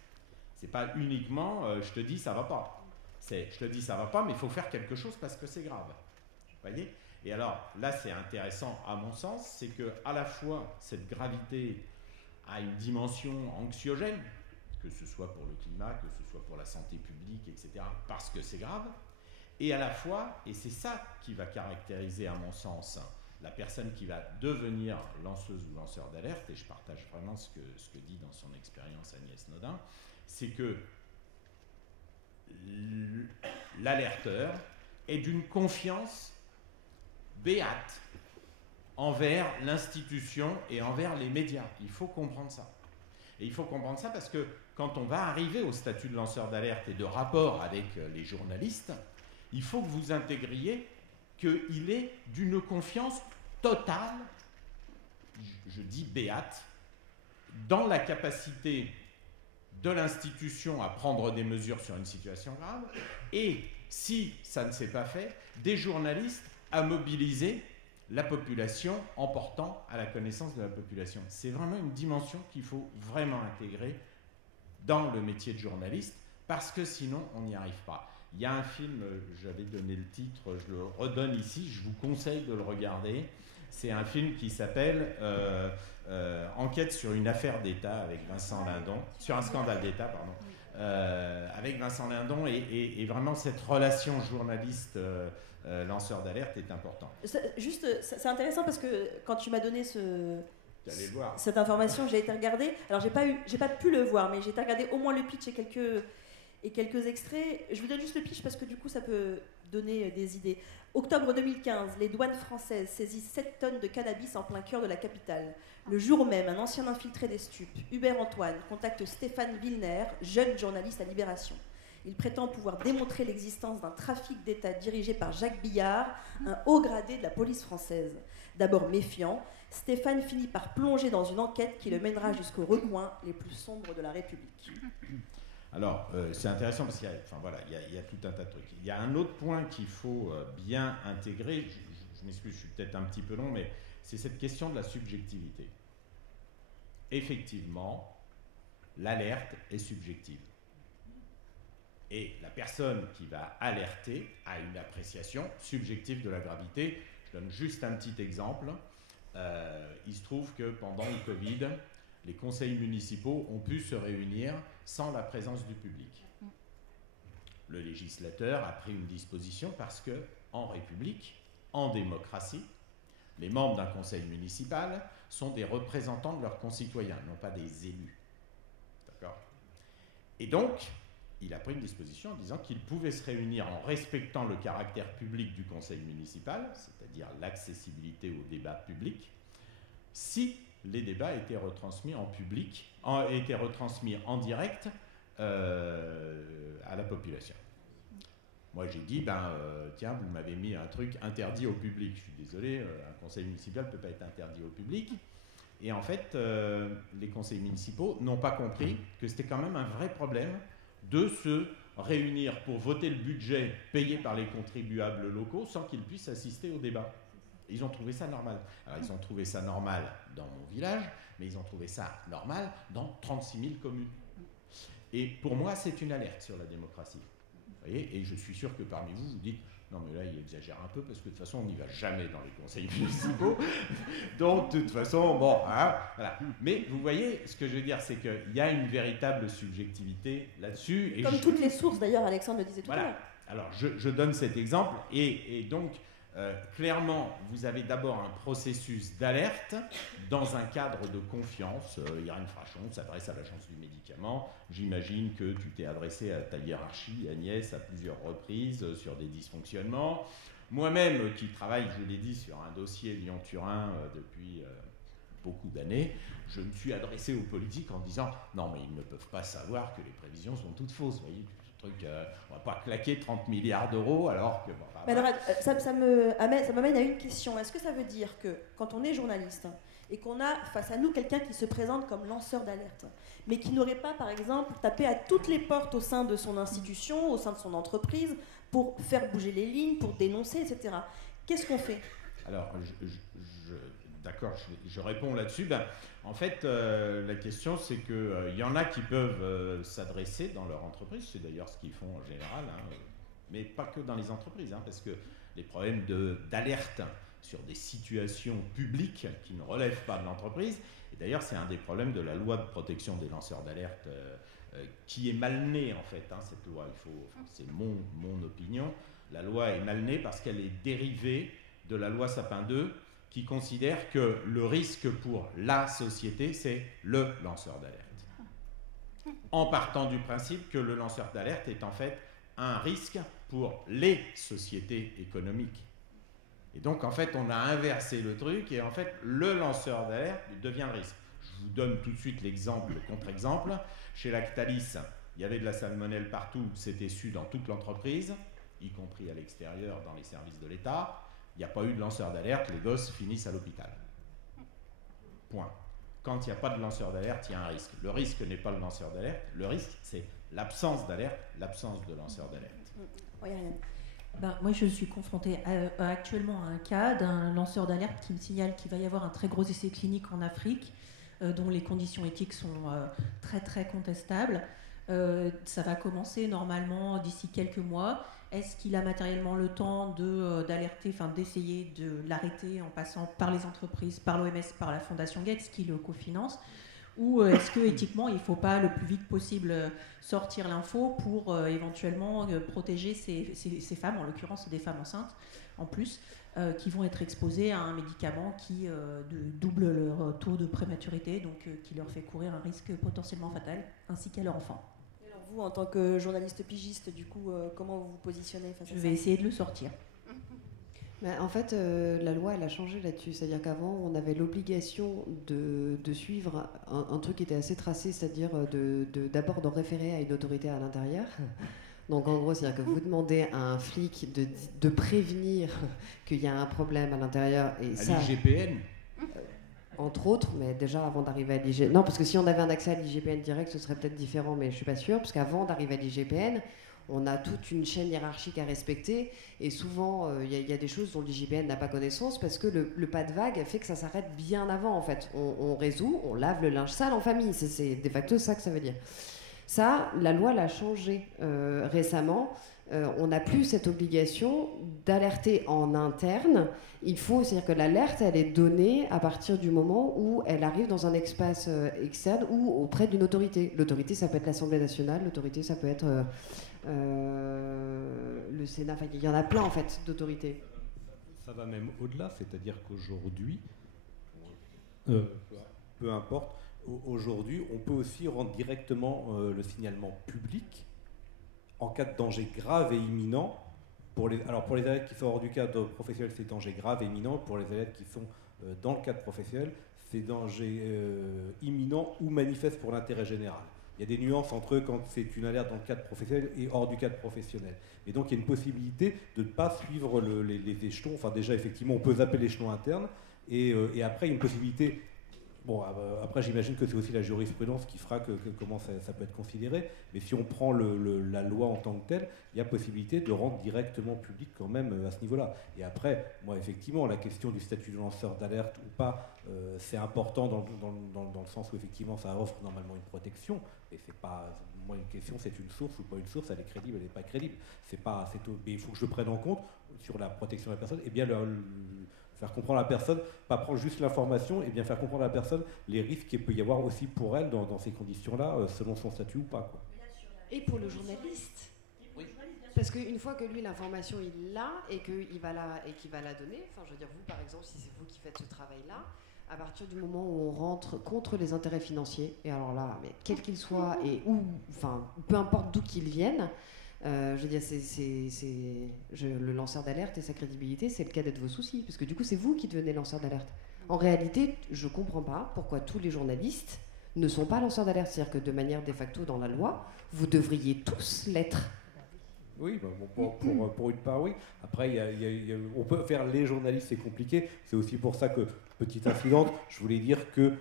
C'est pas uniquement je te dis ça va pas. C'est je te dis ça va pas, mais il faut faire quelque chose parce que c'est grave. Vous voyez? Et alors là, c'est intéressant à mon sens, c'est que à la fois cette gravité a une dimension anxiogène, que ce soit pour le climat, que ce soit pour la santé publique, etc., parce que c'est grave, et à la fois, et c'est ça qui va caractériser à mon sens la personne qui va devenir lanceuse ou lanceur d'alerte, et je partage vraiment ce que dit dans son expérience Agnès Nodin, c'est que l'alerteur est d'une confiance béate envers l'institution et envers les médias. Il faut comprendre ça. Et il faut comprendre ça parce que quand on va arriver au statut de lanceur d'alerte et de rapport avec les journalistes, il faut que vous intégriez qu'il est d'une confiance totale, je dis béate, dans la capacité de l'institution à prendre des mesures sur une situation grave, et si ça ne s'est pas fait, des journalistes à mobiliser la population en portant à la connaissance de la population. C'est vraiment une dimension qu'il faut vraiment intégrer dans le métier de journaliste, parce que sinon on n'y arrive pas. Il y a un film, j'avais donné le titre, je le redonne ici, je vous conseille de le regarder. C'est un film qui s'appelle Enquête sur une affaire d'État avec Vincent Lindon, sur un scandale d'État, pardon, avec Vincent Lindon, et vraiment cette relation journaliste lanceur d'alerte est importante. Juste, c'est intéressant parce que quand tu m'as donné cette information, j'ai été regarder. Alors j'ai pas pu le voir, mais j'ai été regarder au moins le pitch et quelques extraits. Je vous donne juste le pitch parce que du coup ça peut donner des idées. Octobre 2015, les douanes françaises saisissent 7 tonnes de cannabis en plein cœur de la capitale. Le jour même, un ancien infiltré des stupes, Hubert Antoine, contacte Stéphane Wilner, jeune journaliste à Libération. Il prétend pouvoir démontrer l'existence d'un trafic d'État dirigé par Jacques Billard, un haut gradé de la police française. D'abord méfiant, Stéphane finit par plonger dans une enquête qui le mènera jusqu'aux recoins les plus sombres de la République. Alors, c'est intéressant parce qu'il y a tout un tas de trucs. Il y a un autre point qu'il faut bien intégrer, je m'excuse, je suis peut-être un petit peu long, mais c'est cette question de la subjectivité. Effectivement, l'alerte est subjective. Et la personne qui va alerter a une appréciation subjective de la gravité. Je donne juste un petit exemple. Il se trouve que pendant le Covid, les conseils municipaux ont pu se réunir sans la présence du public. Le législateur a pris une disposition parce que, en République, en démocratie, les membres d'un conseil municipal sont des représentants de leurs concitoyens, non pas des élus. D'accord ? Et donc, il a pris une disposition en disant qu'il pouvait se réunir en respectant le caractère public du conseil municipal, c'est-à-dire l'accessibilité au débat public, si les débats étaient retransmis en public, étaient retransmis en direct à la population. Moi, j'ai dit, tiens, vous m'avez mis un truc interdit au public. Je suis désolé, un conseil municipal ne peut pas être interdit au public. Et en fait, les conseils municipaux n'ont pas compris que c'était quand même un vrai problème de se réunir pour voter le budget payé par les contribuables locaux sans qu'ils puissent assister au débat. Ils ont trouvé ça normal. Alors, ils ont trouvé ça normal dans mon village, mais ils ont trouvé ça normal dans 36 000 communes. Et pour moi, c'est une alerte sur la démocratie. Vous voyez ? Et je suis sûr que parmi vous, vous dites « Non, mais là, il exagère un peu, parce que de toute façon, on n'y va jamais dans les conseils municipaux. Donc, de toute façon, bon, hein, voilà. » Mais vous voyez, ce que je veux dire, c'est qu'il y a une véritable subjectivité là-dessus. Et comme toutes les sources, d'ailleurs, Alexandre le disait tout à l'heure. Alors, je donne cet exemple, et donc, clairement, vous avez d'abord un processus d'alerte dans un cadre de confiance. Irène Frachon s'adresse à l'agence du médicament. J'imagine que tu t'es adressé à ta hiérarchie, Agnès, à plusieurs reprises sur des dysfonctionnements. Moi-même, qui travaille, je l'ai dit, sur un dossier Lyon-Turin depuis beaucoup d'années, je me suis adressé aux politiques en disant « Non, mais ils ne peuvent pas savoir que les prévisions sont toutes fausses. » Vous voyez, on ne va pas claquer 30 milliards d'euros alors que... Mais alors, ça m'amène à une question. Est-ce que ça veut dire que quand on est journaliste et qu'on a face à nous quelqu'un qui se présente comme lanceur d'alerte, mais qui n'aurait pas, par exemple, tapé à toutes les portes au sein de son institution, au sein de son entreprise, pour faire bouger les lignes, pour dénoncer, etc. Qu'est-ce qu'on fait ? Alors, d'accord, je réponds là-dessus. En fait, la question, c'est qu'il y en a qui peuvent s'adresser dans leur entreprise, c'est d'ailleurs ce qu'ils font en général, mais pas que dans les entreprises, parce que les problèmes d'alerte sur des situations publiques qui ne relèvent pas de l'entreprise, et d'ailleurs c'est un des problèmes de la loi de protection des lanceurs d'alerte qui est mal née en fait, cette loi, c'est mon opinion, la loi est mal née parce qu'elle est dérivée de la loi Sapin 2 qui considère que le risque pour la société, c'est le lanceur d'alerte. En partant du principe que le lanceur d'alerte est en fait un risque pour les sociétés économiques. Et donc, en fait, on a inversé le truc et en fait, le lanceur d'alerte devient le risque. Je vous donne tout de suite l'exemple, le contre-exemple. Chez Lactalis, il y avait de la salmonelle partout, c'était su dans toute l'entreprise, y compris à l'extérieur, dans les services de l'État. Il n'y a pas eu de lanceur d'alerte, les gosses finissent à l'hôpital. Point. Quand il n'y a pas de lanceur d'alerte, il y a un risque. Le risque n'est pas le lanceur d'alerte, le risque, c'est l'absence d'alerte, l'absence de lanceur d'alerte. Oui, Ariane. Moi, je suis confrontée actuellement à un cas d'un lanceur d'alerte qui me signale qu'il va y avoir un très gros essai clinique en Afrique, dont les conditions éthiques sont très très contestables. Ça va commencer normalement d'ici quelques mois. Est-ce qu'il a matériellement le temps d'alerter, d'essayer de l'arrêter en passant par les entreprises, par l'OMS, par la Fondation Gates qui le cofinance? Ou est-ce que éthiquement il ne faut pas le plus vite possible sortir l'info pour éventuellement protéger ces femmes, en l'occurrence des femmes enceintes en plus, qui vont être exposées à un médicament qui double leur taux de prématurité, donc qui leur fait courir un risque potentiellement fatal, ainsi qu'à leur enfant. Alors vous, en tant que journaliste pigiste, du coup, comment vous vous positionnez face à ça? Je vais essayer de le sortir. En fait, la loi, elle a changé là-dessus. C'est-à-dire qu'avant, on avait l'obligation de suivre un truc qui était assez tracé, c'est-à-dire d'abord de référer à une autorité à l'intérieur. Donc, en gros, c'est-à-dire que vous demandez à un flic de prévenir qu'il y a un problème à l'intérieur. Et à ça, l'IGPN entre autres, mais déjà avant d'arriver à l'IGPN... Non, parce que si on avait un accès à l'IGPN direct, ce serait peut-être différent, mais je ne suis pas sûre, parce qu'avant d'arriver à l'IGPN... on a toute une chaîne hiérarchique à respecter et souvent il y a des choses dont l'IGPN n'a pas connaissance parce que le pas de vague fait que ça s'arrête bien avant en fait. On résout, on lave le linge sale en famille, c'est de facto ça que ça veut dire. Ça, la loi l'a changé récemment. On n'a plus cette obligation d'alerter en interne. Il faut, c'est-à-dire que l'alerte, elle est donnée à partir du moment où elle arrive dans un espace externe ou auprès d'une autorité. L'autorité, ça peut être l'Assemblée nationale, l'autorité, ça peut être le Sénat. Enfin, il y en a plein, en fait, d'autorités. Ça va même au-delà, c'est-à-dire qu'aujourd'hui, peu importe, aujourd'hui, on peut aussi rendre directement le signalement public en cas de danger grave et imminent. Alors pour les alertes qui sont hors du cadre professionnel, c'est danger grave et imminent. Pour les alertes qui sont dans le cadre professionnel, c'est danger imminent ou manifeste pour l'intérêt général. Il y a des nuances entre quand c'est une alerte dans le cadre professionnel et hors du cadre professionnel. Et donc il y a une possibilité de ne pas suivre les échelons. Enfin déjà, effectivement, on peut zapper l'échelon interne. Et après, il y a une possibilité... Bon, après, j'imagine que c'est aussi la jurisprudence qui fera comment ça peut être considéré. Mais si on prend la loi en tant que telle, il y a possibilité de rendre directement public quand même à ce niveau-là. Et après, moi, effectivement, la question du statut de lanceur d'alerte ou pas, c'est important dans le sens où, effectivement, ça offre normalement une protection. Et c'est pas... Moi, une question, c'est une source ou pas une source, elle est crédible, elle n'est pas crédible. Mais il faut que je le prenne en compte sur la protection de la personne. Et bien, faire comprendre à la personne, pas prendre juste l'information, et bien faire comprendre à la personne les risques qu'il peut y avoir aussi pour elle dans ces conditions-là, selon son statut ou pas, quoi. Et pour le journaliste. Oui. Parce qu'une fois que lui, l'information, il l'a et qu'il va la donner, enfin, je veux dire, vous, par exemple, si c'est vous qui faites ce travail-là, à partir du moment où on rentre contre les intérêts financiers, et alors là, mais quel qu'il soit, et où, enfin, peu importe d'où qu'ils viennent, je veux dire, le lanceur d'alerte et sa crédibilité, c'est le cadet de vos soucis, parce que du coup, c'est vous qui devenez lanceur d'alerte. En réalité, je ne comprends pas pourquoi tous les journalistes ne sont pas lanceurs d'alerte. C'est-à-dire que de manière de facto dans la loi, vous devriez tous l'être. Oui, pour une part, oui. Après, on peut faire les journalistes, c'est compliqué. C'est aussi pour ça que, petite incidente, je voulais dire que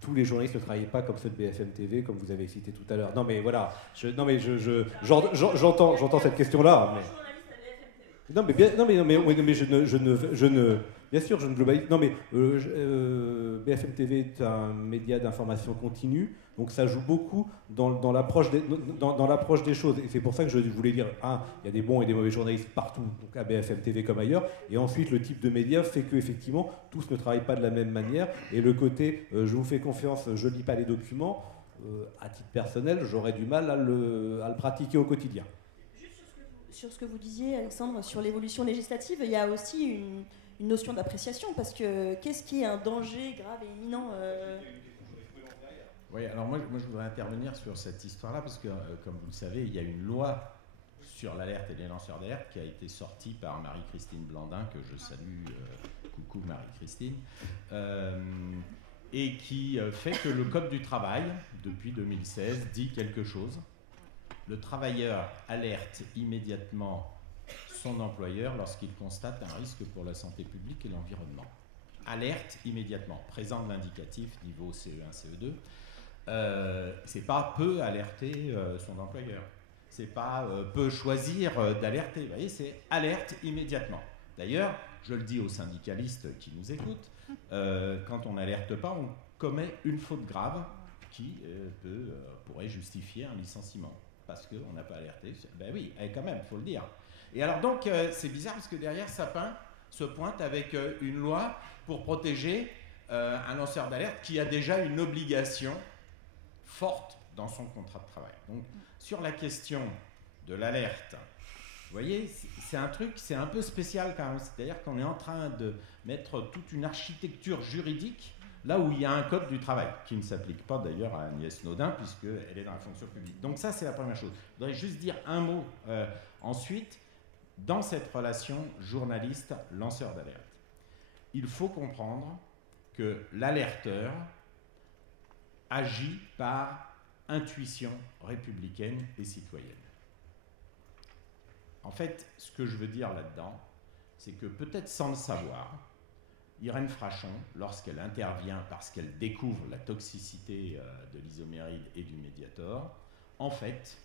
tous les journalistes ne travaillaient pas comme ceux de BFM TV, comme vous avez cité tout à l'heure. Non, mais voilà. J'entends cette question-là. Non, mais je ne, bien sûr, je ne globalise. Non, mais BFM TV est un média d'information continue, donc ça joue beaucoup dans l'approche des choses. Et c'est pour ça que je voulais dire, il y a des bons et des mauvais journalistes partout, donc à BFM TV comme ailleurs. Et ensuite, le type de média fait qu'effectivement, tous ne travaillent pas de la même manière. Et le côté, je vous fais confiance, je ne lis pas les documents, à titre personnel, j'aurais du mal à le pratiquer au quotidien. Sur ce que vous disiez, Alexandre, sur l'évolution législative, il y a aussi une notion d'appréciation, parce que qu'est-ce qui est un danger grave et imminent Oui, alors moi je voudrais intervenir sur cette histoire-là, parce que, comme vous le savez, il y a une loi sur l'alerte et les lanceurs d'alerte qui a été sortie par Marie-Christine Blandin, que je salue, coucou Marie-Christine, et qui fait que le Code du travail, depuis 2016, dit quelque chose. Le travailleur alerte immédiatement son employeur lorsqu'il constate un risque pour la santé publique et l'environnement. Alerte immédiatement, présente l'indicatif niveau CE1, CE2. C'est pas peut alerter son employeur. C'est pas peut choisir d'alerter. Vous voyez, c'est alerte immédiatement. D'ailleurs, je le dis aux syndicalistes qui nous écoutent, quand on n'alerte pas, on commet une faute grave qui pourrait justifier un licenciement. Parce qu'on n'a pas alerté. Ben oui, quand même, il faut le dire. Et alors donc, c'est bizarre parce que derrière, Sapin se pointe avec une loi pour protéger un lanceur d'alerte qui a déjà une obligation forte dans son contrat de travail. Donc, sur la question de l'alerte, vous voyez, c'est un truc, c'est un peu spécial quand même. C'est-à-dire qu'on est en train de mettre toute une architecture juridique là où il y a un code du travail, qui ne s'applique pas d'ailleurs à Agnès Naudin, puisqu'elle est dans la fonction publique. Donc ça, c'est la première chose. Je voudrais juste dire un mot ensuite, dans cette relation journaliste-lanceur d'alerte. Il faut comprendre que l'alerteur agit par intuition républicaine et citoyenne. En fait, ce que je veux dire là-dedans, c'est que peut-être sans le savoir, Irène Frachon, lorsqu'elle intervient parce qu'elle découvre la toxicité de l'isoméride et du Mediator, en fait,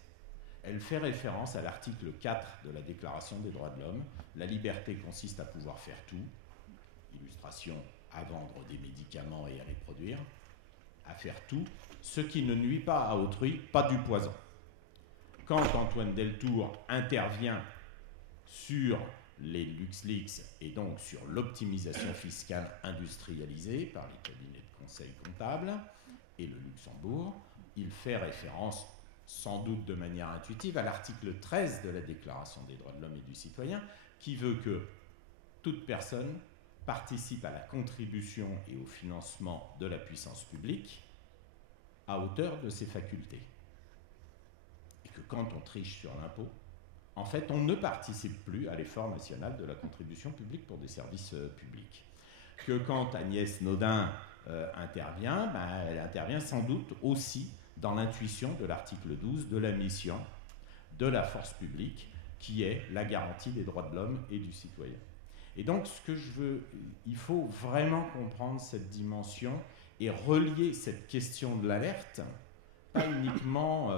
elle fait référence à l'article 4 de la Déclaration des droits de l'homme. La liberté consiste à pouvoir faire tout, illustration, à vendre des médicaments et à les produire, à faire tout, ce qui ne nuit pas à autrui, pas du poison. Quand Antoine Deltour intervient sur les LuxLeaks et donc sur l'optimisation fiscale industrialisée par les cabinets de conseil comptable et le Luxembourg, il fait référence, sans doute de manière intuitive, à l'article 13 de la Déclaration des droits de l'homme et du citoyen, qui veut que toute personne participe à la contribution et au financement de la puissance publique à hauteur de ses facultés. Et que quand on triche sur l'impôt, en fait, on ne participe plus à l'effort national de la contribution publique pour des services publics. Que quand Agnès Naudin intervient, elle intervient sans doute aussi dans l'intuition de l'article 12 de la mission de la force publique, qui est la garantie des droits de l'homme et du citoyen. Et donc, ce que je veux, il faut vraiment comprendre cette dimension et relier cette question de l'alerte, pas uniquement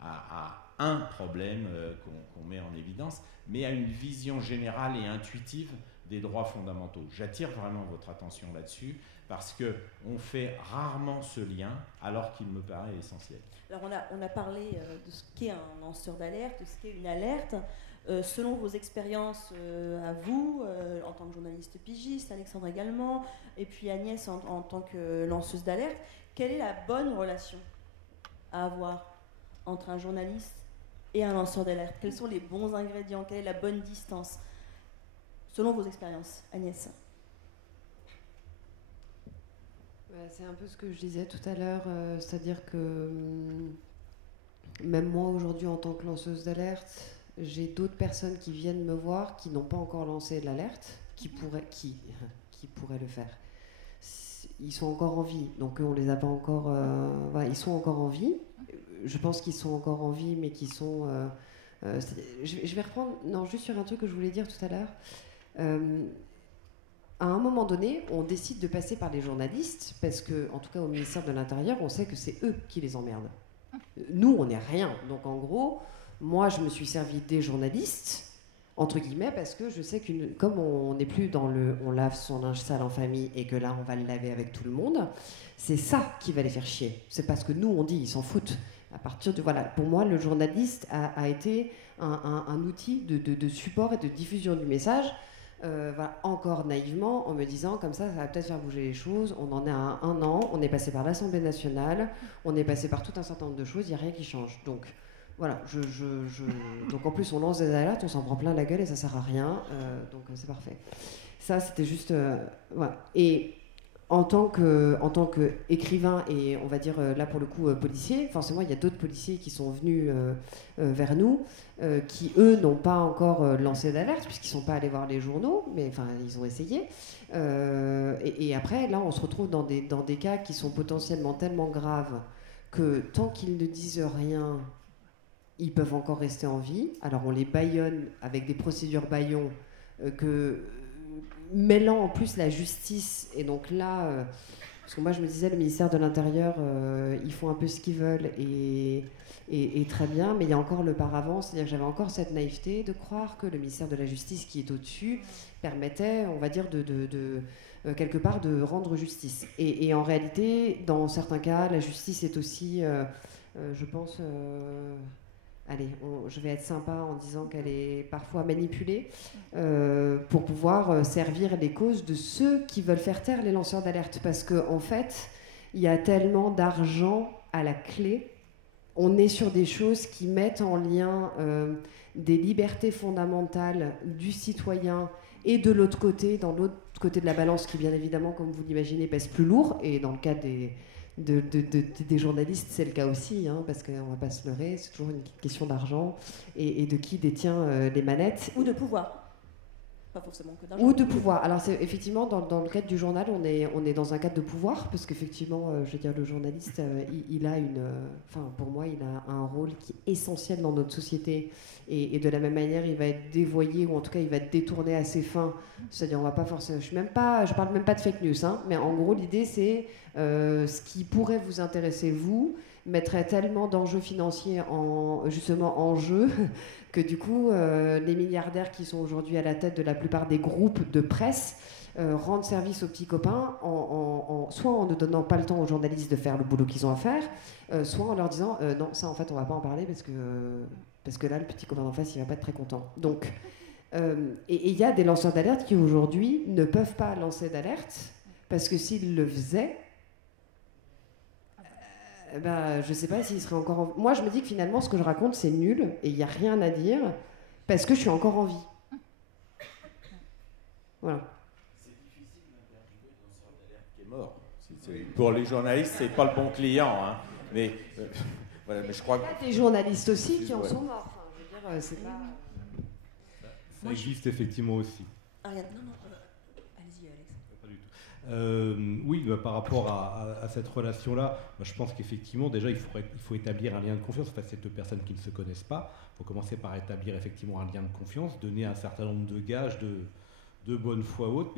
à un problème qu'on met en évidence, mais à une vision générale et intuitive des droits fondamentaux. J'attire vraiment votre attention là-dessus, parce qu'on fait rarement ce lien, alors qu'il me paraît essentiel. Alors on a parlé de ce qu'est un lanceur d'alerte, de ce qu'est une alerte. Selon vos expériences à vous, en tant que journaliste pigiste, Alexandre également, et puis Agnès en tant que lanceuse d'alerte, quelle est la bonne relation à avoir entre un journaliste et un lanceur d'alerte? Quels sont les bons ingrédients? Quelle est la bonne distance? Selon vos expériences, Agnès. C'est un peu ce que je disais tout à l'heure, c'est-à-dire que même moi aujourd'hui en tant que lanceuse d'alerte, j'ai d'autres personnes qui viennent me voir qui n'ont pas encore lancé l'alerte, qui pourraient le faire. Ils sont encore en vie, donc on les a pas encore. Voilà, ils sont encore en vie. Je pense qu'ils sont encore en vie, mais qui sont. Je vais reprendre. Non, juste sur un truc que je voulais dire tout à l'heure. À un moment donné, on décide de passer par les journalistes parce que, en tout cas au ministère de l'Intérieur, on sait que c'est eux qui les emmerdent. Nous, on n'est rien. Donc en gros, moi, je me suis servi des journalistes entre guillemets, parce que je sais comme on n'est plus dans on lave son linge sale en famille et que là on va le laver avec tout le monde, c'est ça qui va les faire chier. C'est parce que nous on dit, ils s'en foutent. À partir de voilà, pour moi le journaliste a été un outil de support et de diffusion du message. Voilà, encore naïvement, en me disant comme ça va peut-être faire bouger les choses. On en est à un an, on est passé par l'Assemblée nationale, on est passé par tout un certain nombre de choses, il n'y a rien qui change. Donc voilà, donc en plus on lance des alertes, on s'en prend plein la gueule et ça sert à rien, donc c'est parfait. Ça c'était juste, voilà. Et en tant qu'écrivain et on va dire là pour le coup policier, forcément il y a d'autres policiers qui sont venus vers nous, qui eux n'ont pas encore lancé d'alerte puisqu'ils ne sont pas allés voir les journaux, mais enfin ils ont essayé. Et après là on se retrouve dans des cas qui sont potentiellement tellement graves que tant qu'ils ne disent rien, ils peuvent encore rester en vie. Alors on les bâillonne avec des procédures bâillons mêlant en plus la justice, et donc là, parce que moi je me disais, le ministère de l'Intérieur, ils font un peu ce qu'ils veulent, et très bien, mais il y a encore le paravent, c'est-à-dire que j'avais encore cette naïveté de croire que le ministère de la Justice, qui est au-dessus, permettait, on va dire, quelque part de rendre justice. Et en réalité, dans certains cas, la justice est aussi, je pense... allez, je vais être sympa en disant qu'elle est parfois manipulée pour pouvoir servir les causes de ceux qui veulent faire taire les lanceurs d'alerte. Parce qu'en fait, il y a tellement d'argent à la clé. On est sur des choses qui mettent en lien des libertés fondamentales du citoyen et de l'autre côté, dans l'autre côté de la balance, qui bien évidemment, comme vous l'imaginez, pèse plus lourd. Et dans le cas des journalistes, c'est le cas aussi, hein, parce qu'on ne va pas se leurrer, c'est toujours une question d'argent et de qui détient les manettes. Ou de pouvoir. Pas forcément que d'argent. Ou de pouvoir. Alors, c'est, effectivement, dans le cadre du journal, on est dans un cadre de pouvoir, parce qu'effectivement, je veux dire, le journaliste, il a pour moi, il a un rôle qui est essentiel dans notre société. Et de la même manière, il va être dévoyé, ou en tout cas, il va être détourné à ses fins. C'est-à-dire, on va pas forcément... Je parle même pas de fake news, hein, mais en gros, l'idée, c'est ce qui pourrait vous intéresser, vous, mettrait tellement d'enjeux financiers justement en jeu que du coup, les milliardaires qui sont aujourd'hui à la tête de la plupart des groupes de presse rendent service aux petits copains, soit en ne donnant pas le temps aux journalistes de faire le boulot qu'ils ont à faire, soit en leur disant non, ça en fait on va pas en parler parce que là le petit copain d'en face il va pas être très content. Donc, et il y a des lanceurs d'alerte qui aujourd'hui ne peuvent pas lancer d'alerte parce que s'ils le faisaient, je sais pas s'il serait encore en... Moi je me dis que finalement ce que je raconte c'est nul et il n'y a rien à dire parce que je suis encore en vie. Voilà. C'est difficile d'interviewer un lanceur d'alerte qui est mort. Pour les journalistes, c'est pas le bon client, hein. Mais voilà, mais je crois que... Il y a des journalistes aussi qui en sont morts. Enfin, je veux dire, c'est pas... Ça existe effectivement aussi. Ariane, non, allez-y Alex. Pas du tout. Oui, par rapport à cette relation-là, je pense qu'effectivement, déjà, il faut établir un lien de confiance face à ces deux personnes qui ne se connaissent pas. Il faut commencer par établir effectivement un lien de confiance, donner un certain nombre de gages de bonne foi haute,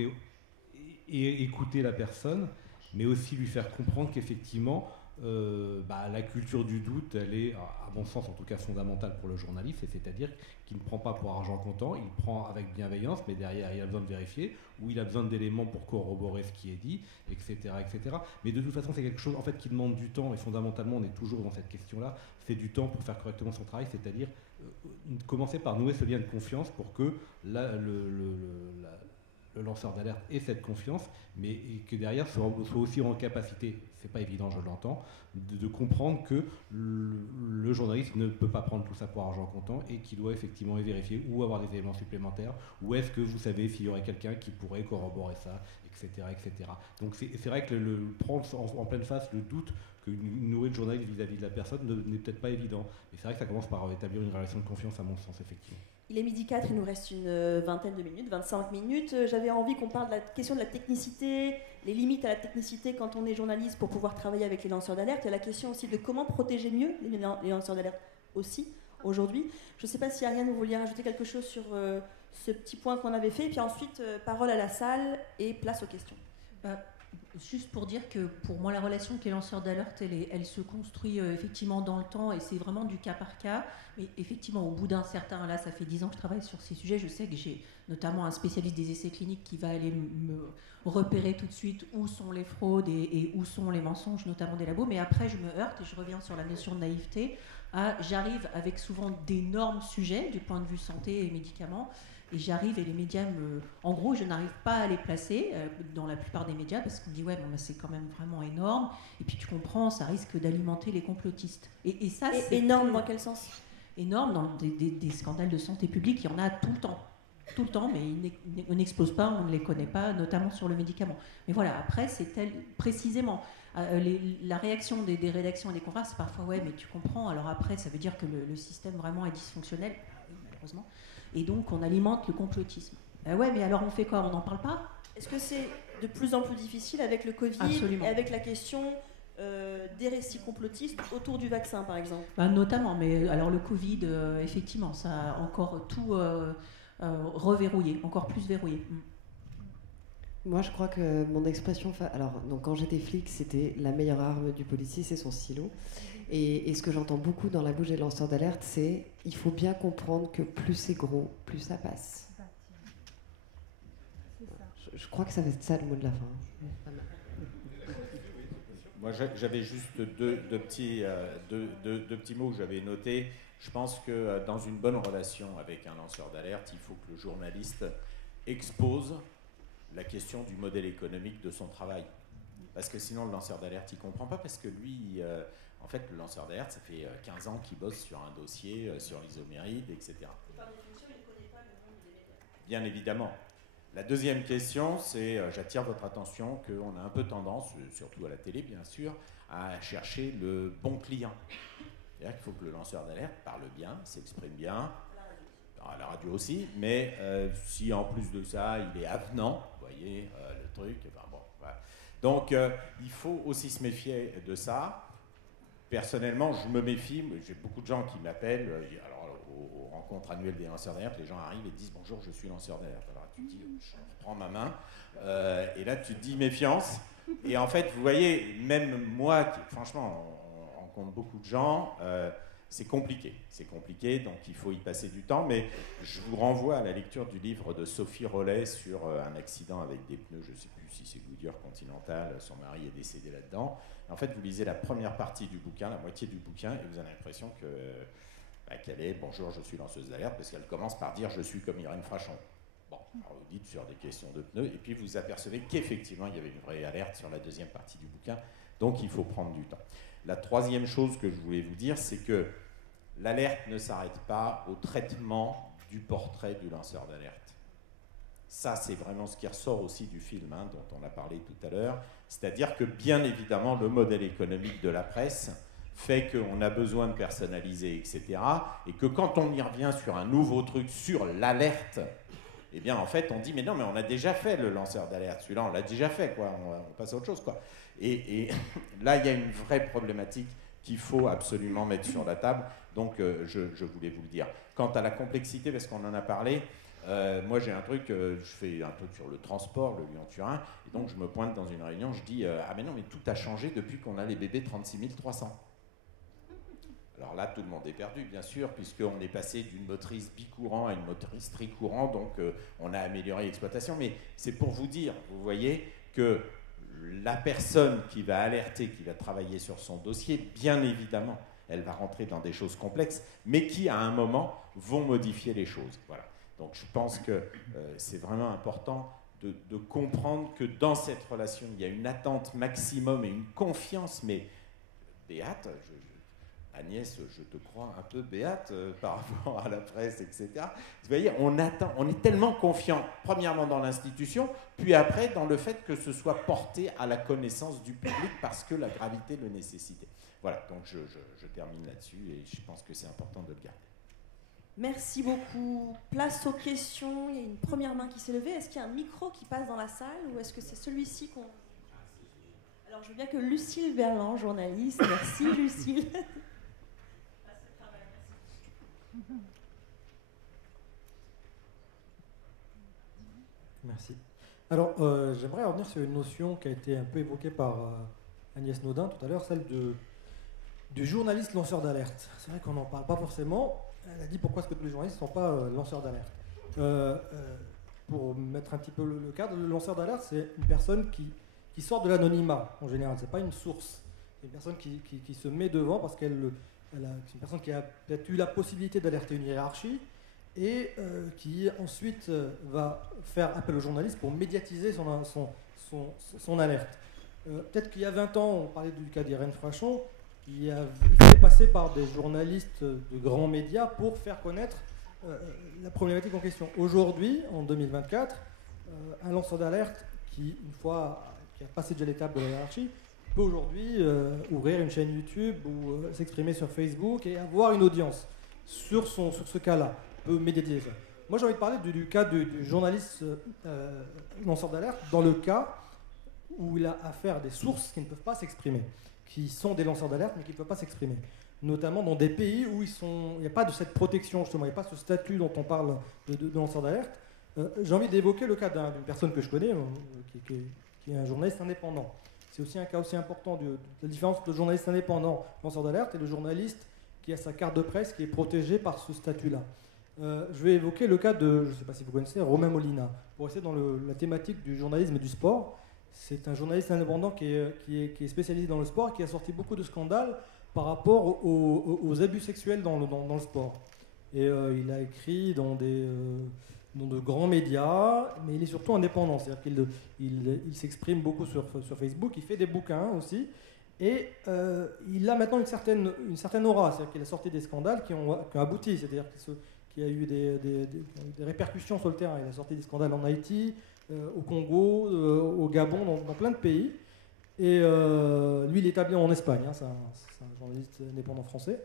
et écouter la personne, mais aussi lui faire comprendre qu'effectivement, la culture du doute, elle est, à mon sens en tout cas, fondamentale pour le journaliste, c'est-à-dire qu'il ne prend pas pour argent comptant, il prend avec bienveillance, mais derrière il a besoin de vérifier, ou il a besoin d'éléments pour corroborer ce qui est dit, etc., etc. Mais de toute façon, c'est quelque chose en fait qui demande du temps, et fondamentalement, on est toujours dans cette question-là, c'est du temps pour faire correctement son travail, c'est-à-dire commencer par nouer ce lien de confiance pour que le lanceur d'alerte ait cette confiance, mais que derrière soit aussi en capacité, c'est pas évident, je l'entends, de comprendre que le journaliste ne peut pas prendre tout ça pour argent comptant et qu'il doit effectivement y vérifier ou avoir des éléments supplémentaires, ou est-ce que vous savez s'il y aurait quelqu'un qui pourrait corroborer ça, etc. etc. Donc c'est vrai que prendre en pleine face le doute que nourrir le journaliste vis-à-vis de la personne n'est peut-être pas évident. Mais c'est vrai que ça commence par établir une relation de confiance à mon sens, effectivement. Il est 12h04, il nous reste une vingtaine de minutes, 25 minutes. J'avais envie qu'on parle de la question de la technicité, les limites à la technicité quand on est journaliste pour pouvoir travailler avec les lanceurs d'alerte. Il y a la question aussi de comment protéger mieux les lanceurs d'alerte aussi, aujourd'hui. Je ne sais pas si Ariane, vous vouliez rajouter quelque chose sur ce petit point qu'on avait fait, et puis ensuite, parole à la salle et place aux questions. Juste pour dire que pour moi, la relation avec les lanceurs d'alerte, elle se construit effectivement dans le temps et c'est vraiment du cas par cas. Mais effectivement, au bout d'un certain, là, ça fait 10 ans que je travaille sur ces sujets, je sais que j'ai notamment un spécialiste des essais cliniques qui va aller me repérer tout de suite où sont les fraudes et où sont les mensonges, notamment des labos. Mais après, je me heurte et je reviens sur la notion de naïveté. J'arrive avec souvent d'énormes sujets du point de vue santé et médicaments. Et j'arrive et les médias en gros, je n'arrive pas à les placer dans la plupart des médias parce qu'on me dit ouais, bon, bah, c'est quand même vraiment énorme. Et puis tu comprends, ça risque d'alimenter les complotistes. Et ça, c'est énorme dans quel sens? Énorme dans des scandales de santé publique, il y en a tout le temps. Tout le temps, mais ils n'explosent pas, on ne les connaît pas, notamment sur le médicament. Mais voilà, après, c'est précisément. La réaction des rédactions et des confrères, c'est parfois ouais, mais tu comprends. Alors après, ça veut dire que le système vraiment est dysfonctionnel, malheureusement. Et donc, on alimente le complotisme. Ouais, mais alors on fait quoi? On n'en parle pas? Est-ce que c'est de plus en plus difficile avec le Covid? Absolument. Et avec la question des récits complotistes autour du vaccin, par exemple? Notamment, mais alors le Covid, effectivement, ça a encore tout reverrouillé, encore plus verrouillé. Moi, je crois que mon expression... Alors, donc, quand j'étais flic, c'était la meilleure arme du policier, c'est son stylo. Et ce que j'entends beaucoup dans la bouche des lanceurs d'alerte, c'est il faut bien comprendre que plus c'est gros, plus ça passe. Je crois que ça va être ça le mot de la fin. Moi, j'avais juste deux petits mots que j'avais notés. Je pense que dans une bonne relation avec un lanceur d'alerte, il faut que le journaliste expose la question du modèle économique de son travail. Parce que sinon, le lanceur d'alerte, il ne comprend pas, parce que lui, en fait, le lanceur d'alerte, ça fait 15 ans qu'il bosse sur un dossier, sur l'isoméride, etc. Par définition, il ne connaît pas le monde des médias. Bien évidemment. La deuxième question, c'est, j'attire votre attention qu'on a un peu tendance, surtout à la télé, bien sûr, à chercher le bon client. C'est-à-dire qu'il faut que le lanceur d'alerte parle bien, s'exprime bien, à la radio aussi, mais si en plus de ça, il est avenant, vous voyez, le truc, ben bon, voilà. Donc, il faut aussi se méfier de ça. Personnellement, je me méfie, j'ai beaucoup de gens qui m'appellent, alors aux rencontres annuelles des lanceurs d'alerte, les gens arrivent et disent « Bonjour, je suis lanceur d'alerte ». Alors tu te dis « Je reprends ma main », et là tu te dis « Méfiance ». Et en fait, vous voyez, même moi, franchement, on rencontre beaucoup de gens, c'est compliqué, donc il faut y passer du temps, mais je vous renvoie à la lecture du livre de Sophie Rollet sur un accident avec des pneus, je ne sais plus si c'est Goodyear Continental, son mari est décédé là-dedans. En fait, vous lisez la première partie du bouquin, la moitié du bouquin, et vous avez l'impression qu'elle est « Bonjour, je suis lanceuse d'alerte », parce qu'elle commence par dire « Je suis comme Irène Frachon ». Bon, alors vous dites sur des questions de pneus, et puis vous apercevez qu'effectivement, il y avait une vraie alerte sur la deuxième partie du bouquin, donc il faut prendre du temps. La troisième chose que je voulais vous dire, c'est que l'alerte ne s'arrête pas au traitement du portrait du lanceur d'alerte. Ça, c'est vraiment ce qui ressort aussi du film, dont on a parlé tout à l'heure. C'est-à-dire que, bien évidemment, le modèle économique de la presse fait qu'on a besoin de personnaliser, etc. Et que quand on y revient sur un nouveau truc, sur l'alerte, eh bien, en fait, on dit « Mais non, mais on a déjà fait le lanceur d'alerte. Celui-là, on l'a déjà fait, quoi. On passe à autre chose, quoi. » Et là, il y a une vraie problématique qu'il faut absolument mettre sur la table. Donc, je voulais vous le dire. Quant à la complexité, parce qu'on en a parlé, moi j'ai un truc, je fais un truc sur le transport, le Lyon-Turin, et donc je me pointe dans une réunion, je dis ah mais non, mais tout a changé depuis qu'on a les bébés 36 300. Alors là, tout le monde est perdu, bien sûr, puisqu'on est passé d'une motrice bicourant à une motrice tricourant, donc on a amélioré l'exploitation. Mais c'est pour vous dire, vous voyez, que la personne qui va alerter, qui va travailler sur son dossier, bien évidemment, elle va rentrer dans des choses complexes, mais qui, à un moment, vont modifier les choses. Voilà. Donc je pense que c'est vraiment important de comprendre que dans cette relation, il y a une attente maximum et une confiance, mais béate, Agnès, je te crois un peu béate par rapport à la presse, etc. Vous voyez, on est tellement confiant, premièrement dans l'institution, puis après dans le fait que ce soit porté à la connaissance du public parce que la gravité le nécessitait. Voilà, donc je termine là-dessus et je pense que c'est important de le garder. Merci beaucoup. Place aux questions. Il y a une première main qui s'est levée. Est-ce qu'il y a un micro qui passe dans la salle ou est-ce que c'est celui-ci qu'on... Alors je veux bien que Lucille Verland, journaliste. Merci Lucille. Merci. Alors, j'aimerais revenir sur une notion qui a été un peu évoquée par Agnès Naudin tout à l'heure, celle du journaliste lanceur d'alerte. C'est vrai qu'on n'en parle pas forcément. Elle a dit pourquoi est-ce que tous les journalistes ne sont pas lanceurs d'alerte. Pour mettre un petit peu le cadre, le lanceur d'alerte, c'est une personne qui sort de l'anonymat en général. C'est pas une source. C'est une personne qui se met devant parce c'est une personne qui a peut-être eu la possibilité d'alerter une hiérarchie et qui ensuite va faire appel au journaliste pour médiatiser son alerte. Peut-être qu'il y a 20 ans, on parlait du cas d'Irène Frachon, il fallait passer par des journalistes de grands médias pour faire connaître la problématique en question. Aujourd'hui, en 2024, un lanceur d'alerte qui, une fois qui a passé déjà l'étape de la hiérarchie, peut aujourd'hui ouvrir une chaîne YouTube ou s'exprimer sur Facebook et avoir une audience sur ce cas-là, peut médiatiser ça. Moi, j'ai envie de parler du cas du journaliste lanceur d'alerte dans le cas où il a affaire à des sources qui ne peuvent pas s'exprimer, qui sont des lanceurs d'alerte mais qui ne peuvent pas s'exprimer, notamment dans des pays où il n'y a pas de cette protection, justement, il n'y a pas ce statut dont on parle de lanceur d'alerte. J'ai envie d'évoquer le cas d'une personne que je connais, qui est un journaliste indépendant. C'est aussi un cas aussi important de la différence entre le journaliste indépendant, lanceur d'alerte, et le journaliste qui a sa carte de presse, qui est protégé par ce statut-là. Je vais évoquer le cas de, je ne sais pas si vous connaissez, Romain Molina, pour rester dans la thématique du journalisme et du sport. C'est un journaliste indépendant qui est spécialisé dans le sport et qui a sorti beaucoup de scandales par rapport aux abus sexuels dans le sport. Et il a écrit dans de grands médias, mais il est surtout indépendant. C'est-à-dire qu'il s'exprime beaucoup sur Facebook, il fait des bouquins aussi. Et il a maintenant une certaine aura. C'est-à-dire qu'il a sorti des scandales qui ont abouti. C'est-à-dire qu'il y a eu des répercussions sur le terrain. Il a sorti des scandales en Haïti, au Congo, au Gabon, dans plein de pays. Et lui, il est établi en Espagne. C'est un journaliste indépendant français.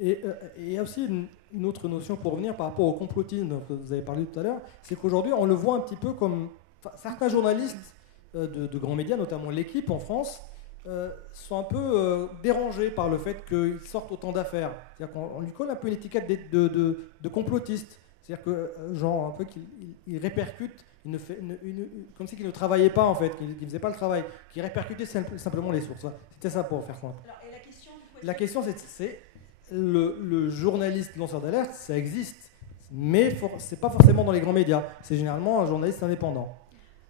Et il y a aussi une autre notion pour revenir par rapport au complotisme que vous avez parlé tout à l'heure, c'est qu'aujourd'hui, on le voit un petit peu comme certains journalistes de grands médias, notamment l'Équipe en France, sont un peu dérangés par le fait qu'ils sortent autant d'affaires. C'est-à-dire qu'on lui colle un peu une étiquette de complotiste. C'est-à-dire que, genre, un peu qu'il répercute, comme si qu'il ne travaillait pas en fait, qu'il ne faisait pas le travail, qu'il répercutait simplement les sources. C'était ça pour faire simple. Alors, et la question, c'est le journaliste lanceur d'alerte, ça existe, mais c'est pas forcément dans les grands médias. C'est généralement un journaliste indépendant.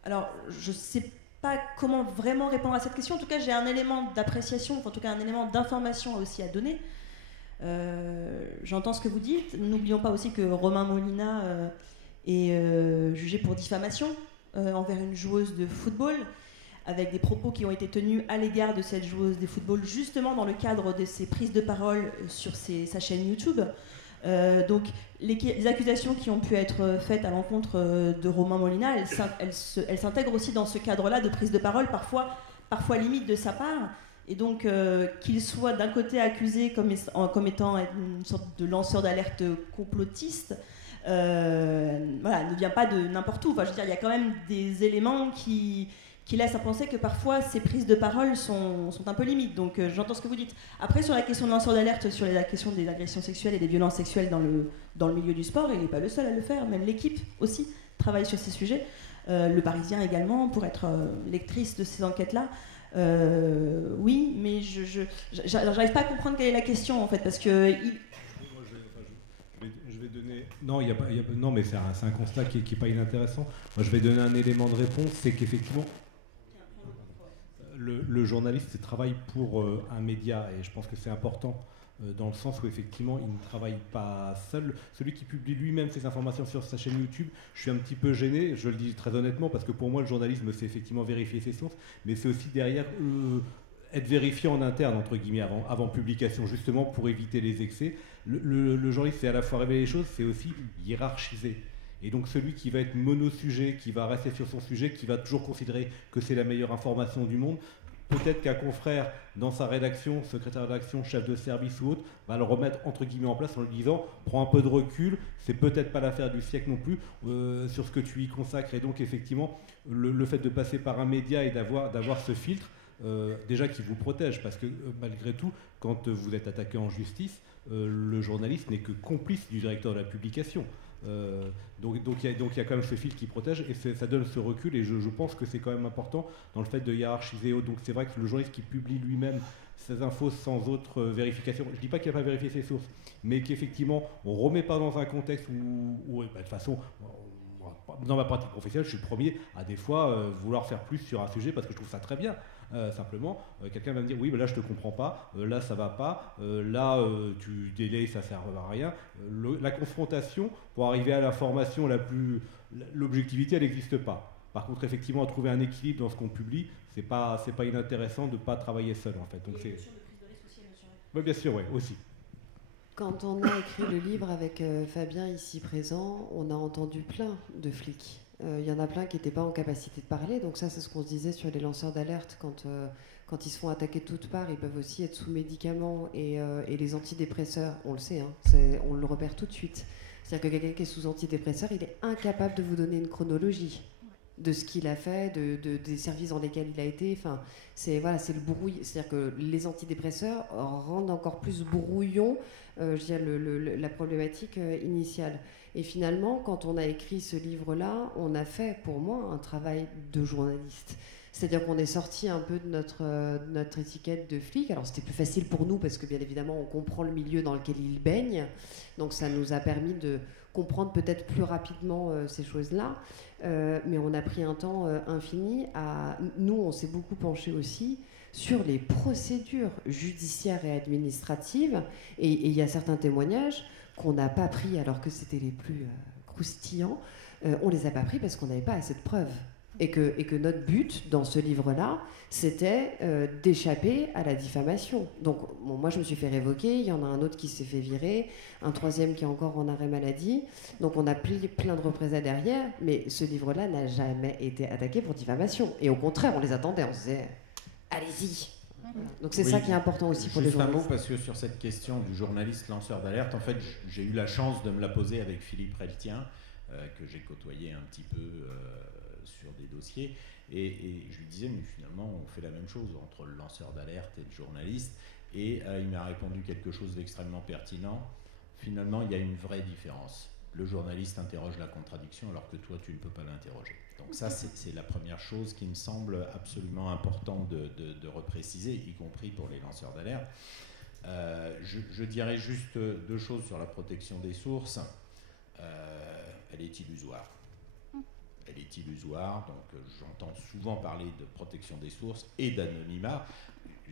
Alors, je sais pas comment vraiment répondre à cette question. En tout cas, j'ai un élément d'appréciation, en tout cas un élément d'information aussi à donner. J'entends ce que vous dites. N'oublions pas aussi que Romain Molina est jugé pour diffamation envers une joueuse de football, avec des propos qui ont été tenus à l'égard de cette joueuse de football, justement dans le cadre de ses prises de parole sur sa chaîne YouTube. Donc les accusations qui ont pu être faites à l'encontre de Romain Molina, elles s'intègrent aussi dans ce cadre-là de prise de parole, parfois limite de sa part. Et donc qu'il soit d'un côté accusé comme étant une sorte de lanceur d'alerte complotiste, ne vient pas de n'importe où. Enfin, je veux dire, il y a quand même des éléments qui laissent à penser que parfois ces prises de parole sont un peu limites. Donc j'entends ce que vous dites. Après, sur la question de lanceur d'alerte, sur la question des agressions sexuelles et des violences sexuelles dans le milieu du sport, il n'est pas le seul à le faire. Même l'Équipe aussi travaille sur ces sujets. Le Parisien également, pour être lectrice de ces enquêtes-là. Oui, mais je n'arrive pas à comprendre quelle est la question en fait, parce que... Je vais donner... Non, mais c'est un constat qui n'est pas inintéressant. Moi, je vais donner un élément de réponse, c'est qu'effectivement, le journaliste travaille pour un média, et je pense que c'est important dans le sens où effectivement il ne travaille pas seul. Celui qui publie lui-même ses informations sur sa chaîne YouTube, je suis un petit peu gêné, je le dis très honnêtement, parce que pour moi le journalisme c'est effectivement vérifier ses sources, mais c'est aussi derrière être vérifié en interne entre guillemets avant publication, justement pour éviter les excès. Le journaliste c'est à la fois révéler les choses, c'est aussi hiérarchiser. Et donc celui qui va être monosujet, qui va rester sur son sujet, qui va toujours considérer que c'est la meilleure information du monde, peut-être qu'un confrère dans sa rédaction, secrétaire de rédaction, chef de service ou autre, va le remettre entre guillemets en place en lui disant « prends un peu de recul, c'est peut-être pas l'affaire du siècle non plus sur ce que tu y consacres ». Et donc effectivement, le fait de passer par un média et d'avoir ce filtre, déjà qui vous protège, parce que malgré tout, quand vous êtes attaqué en justice, le journaliste n'est que complice du directeur de la publication. Donc il y a quand même ce fil qui protège et ça donne ce recul et je pense que c'est quand même important dans le fait de hiérarchiser. Donc c'est vrai que le journaliste qui publie lui-même ses infos sans autre vérification, je ne dis pas qu'il n'a pas vérifié ses sources, mais qu'effectivement on ne remet pas dans un contexte où de toute façon, dans ma pratique professionnelle, je suis le premier à des fois vouloir faire plus sur un sujet parce que je trouve ça très bien. Simplement, quelqu'un va me dire oui, mais là je te comprends pas, là ça va pas, là tu délayes, ça sert à rien. La confrontation pour arriver à l'information l'objectivité, elle n'existe pas. Par contre, effectivement, trouver un équilibre dans ce qu'on publie, c'est pas inintéressant de pas travailler seul en fait. Donc c'est. Oui, bien sûr, oui, aussi. Quand on a écrit le livre avec Fabien ici présent, on a entendu plein de flics. Il y en a plein qui n'étaient pas en capacité de parler, donc ça c'est ce qu'on se disait sur les lanceurs d'alerte, quand ils se font attaquer de toutes parts, ils peuvent aussi être sous médicaments et les antidépresseurs, on le sait, hein, on le repère tout de suite. C'est-à-dire que quelqu'un qui est sous antidépresseur, il est incapable de vous donner une chronologie de ce qu'il a fait, des services dans lesquels il a été, enfin, c'est le brouillon. C'est-à-dire que les antidépresseurs rendent encore plus brouillon la problématique initiale. Et finalement, quand on a écrit ce livre-là, on a fait, pour moi, un travail de journaliste. C'est-à-dire qu'on est sorti un peu de notre étiquette de flic. Alors c'était plus facile pour nous parce que bien évidemment on comprend le milieu dans lequel il baigne. Donc ça nous a permis de comprendre peut-être plus rapidement ces choses-là. Mais on a pris un temps infini à... Nous, on s'est beaucoup penché aussi sur les procédures judiciaires et administratives. Et il y a certains témoignages qu'on n'a pas pris alors que c'était les plus croustillants. On les a pas pris parce qu'on n'avait pas assez de preuves. Et que notre but dans ce livre-là, c'était d'échapper à la diffamation. Donc bon, moi je me suis fait révoquer, il y en a un autre qui s'est fait virer, un troisième qui est encore en arrêt maladie. Donc on a plein de représailles derrière, mais ce livre-là n'a jamais été attaqué pour diffamation. Et au contraire, on les attendait, on se disait allez-y. Donc c'est ça qui est important aussi pour les journalistes. Juste un mot, parce que sur cette question du journaliste lanceur d'alerte, en fait j'ai eu la chance de me la poser avec Philippe Reltien, que j'ai côtoyé un petit peu sur des dossiers, et je lui disais mais finalement on fait la même chose entre le lanceur d'alerte et le journaliste, et il m'a répondu quelque chose d'extrêmement pertinent. Finalement il y a une vraie différence. Le journaliste interroge la contradiction alors que toi tu ne peux pas l'interroger. Donc ça c'est la première chose qui me semble absolument important de repréciser, y compris pour les lanceurs d'alerte. Je dirais juste deux choses sur la protection des sources. Elle est illusoire. Elle est illusoire, donc j'entends souvent parler de protection des sources et d'anonymat.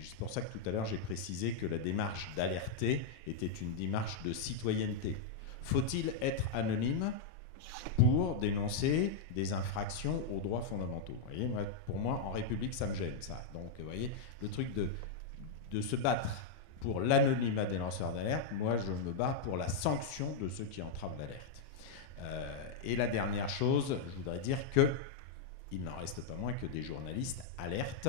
C'est pour ça que tout à l'heure j'ai précisé que la démarche d'alerter était une démarche de citoyenneté. Faut-il être anonyme pour dénoncer des infractions aux droits fondamentaux? Vous voyez, pour moi, en République, ça me gêne, ça. Donc, vous voyez, le truc de se battre pour l'anonymat des lanceurs d'alerte, moi, je me bats pour la sanction de ceux qui entravent l'alerte. Et la dernière chose, je voudrais dire qu'il n'en reste pas moins que des journalistes alertent,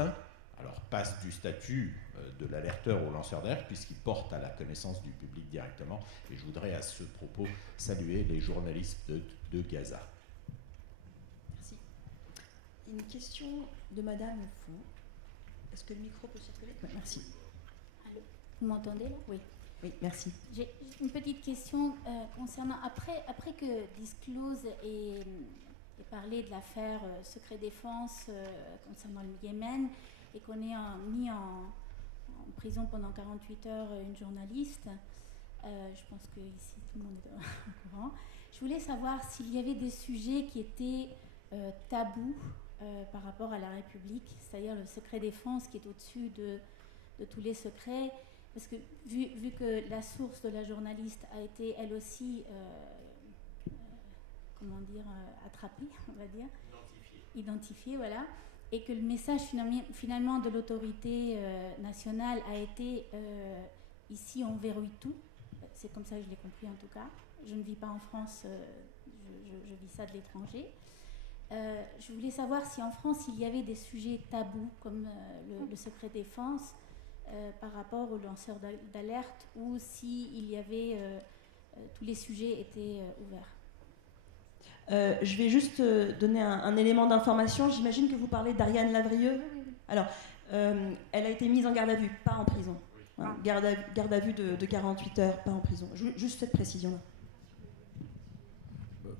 alors passent du statut de l'alerteur au lanceur d'alerte, puisqu'ils portent à la connaissance du public directement. Et je voudrais à ce propos saluer les journalistes de Gaza. Merci. Une question de madame au fond. Est-ce que le micro peut circuler? Merci. Allô, vous m'entendez là? Oui. Oui, merci. J'ai une petite question concernant, après que Disclose ait parlé de l'affaire Secret Défense concernant le Yémen, et qu'on ait mis en prison pendant 48 heures une journaliste, je pense que ici tout le monde est au courant, je voulais savoir s'il y avait des sujets qui étaient tabous par rapport à la République, c'est-à-dire le secret défense qui est au-dessus de tous les secrets. Parce que vu que la source de la journaliste a été elle aussi, attrapée, on va dire, identifiée, voilà, et que le message finalement de l'autorité nationale a été ici on verrouille tout, c'est comme ça que je l'ai compris en tout cas, je ne vis pas en France, je vis ça de l'étranger. Je voulais savoir si en France il y avait des sujets tabous comme le secret défense, par rapport aux lanceurs d'alerte, ou s'il y avait tous les sujets étaient ouverts. Je vais juste donner un élément d'information. J'imagine que vous parlez d'Ariane Lavrieux. Alors, elle a été mise en garde à vue, pas en prison. Voilà, garde à vue de 48 heures, pas en prison. Juste cette précision-là.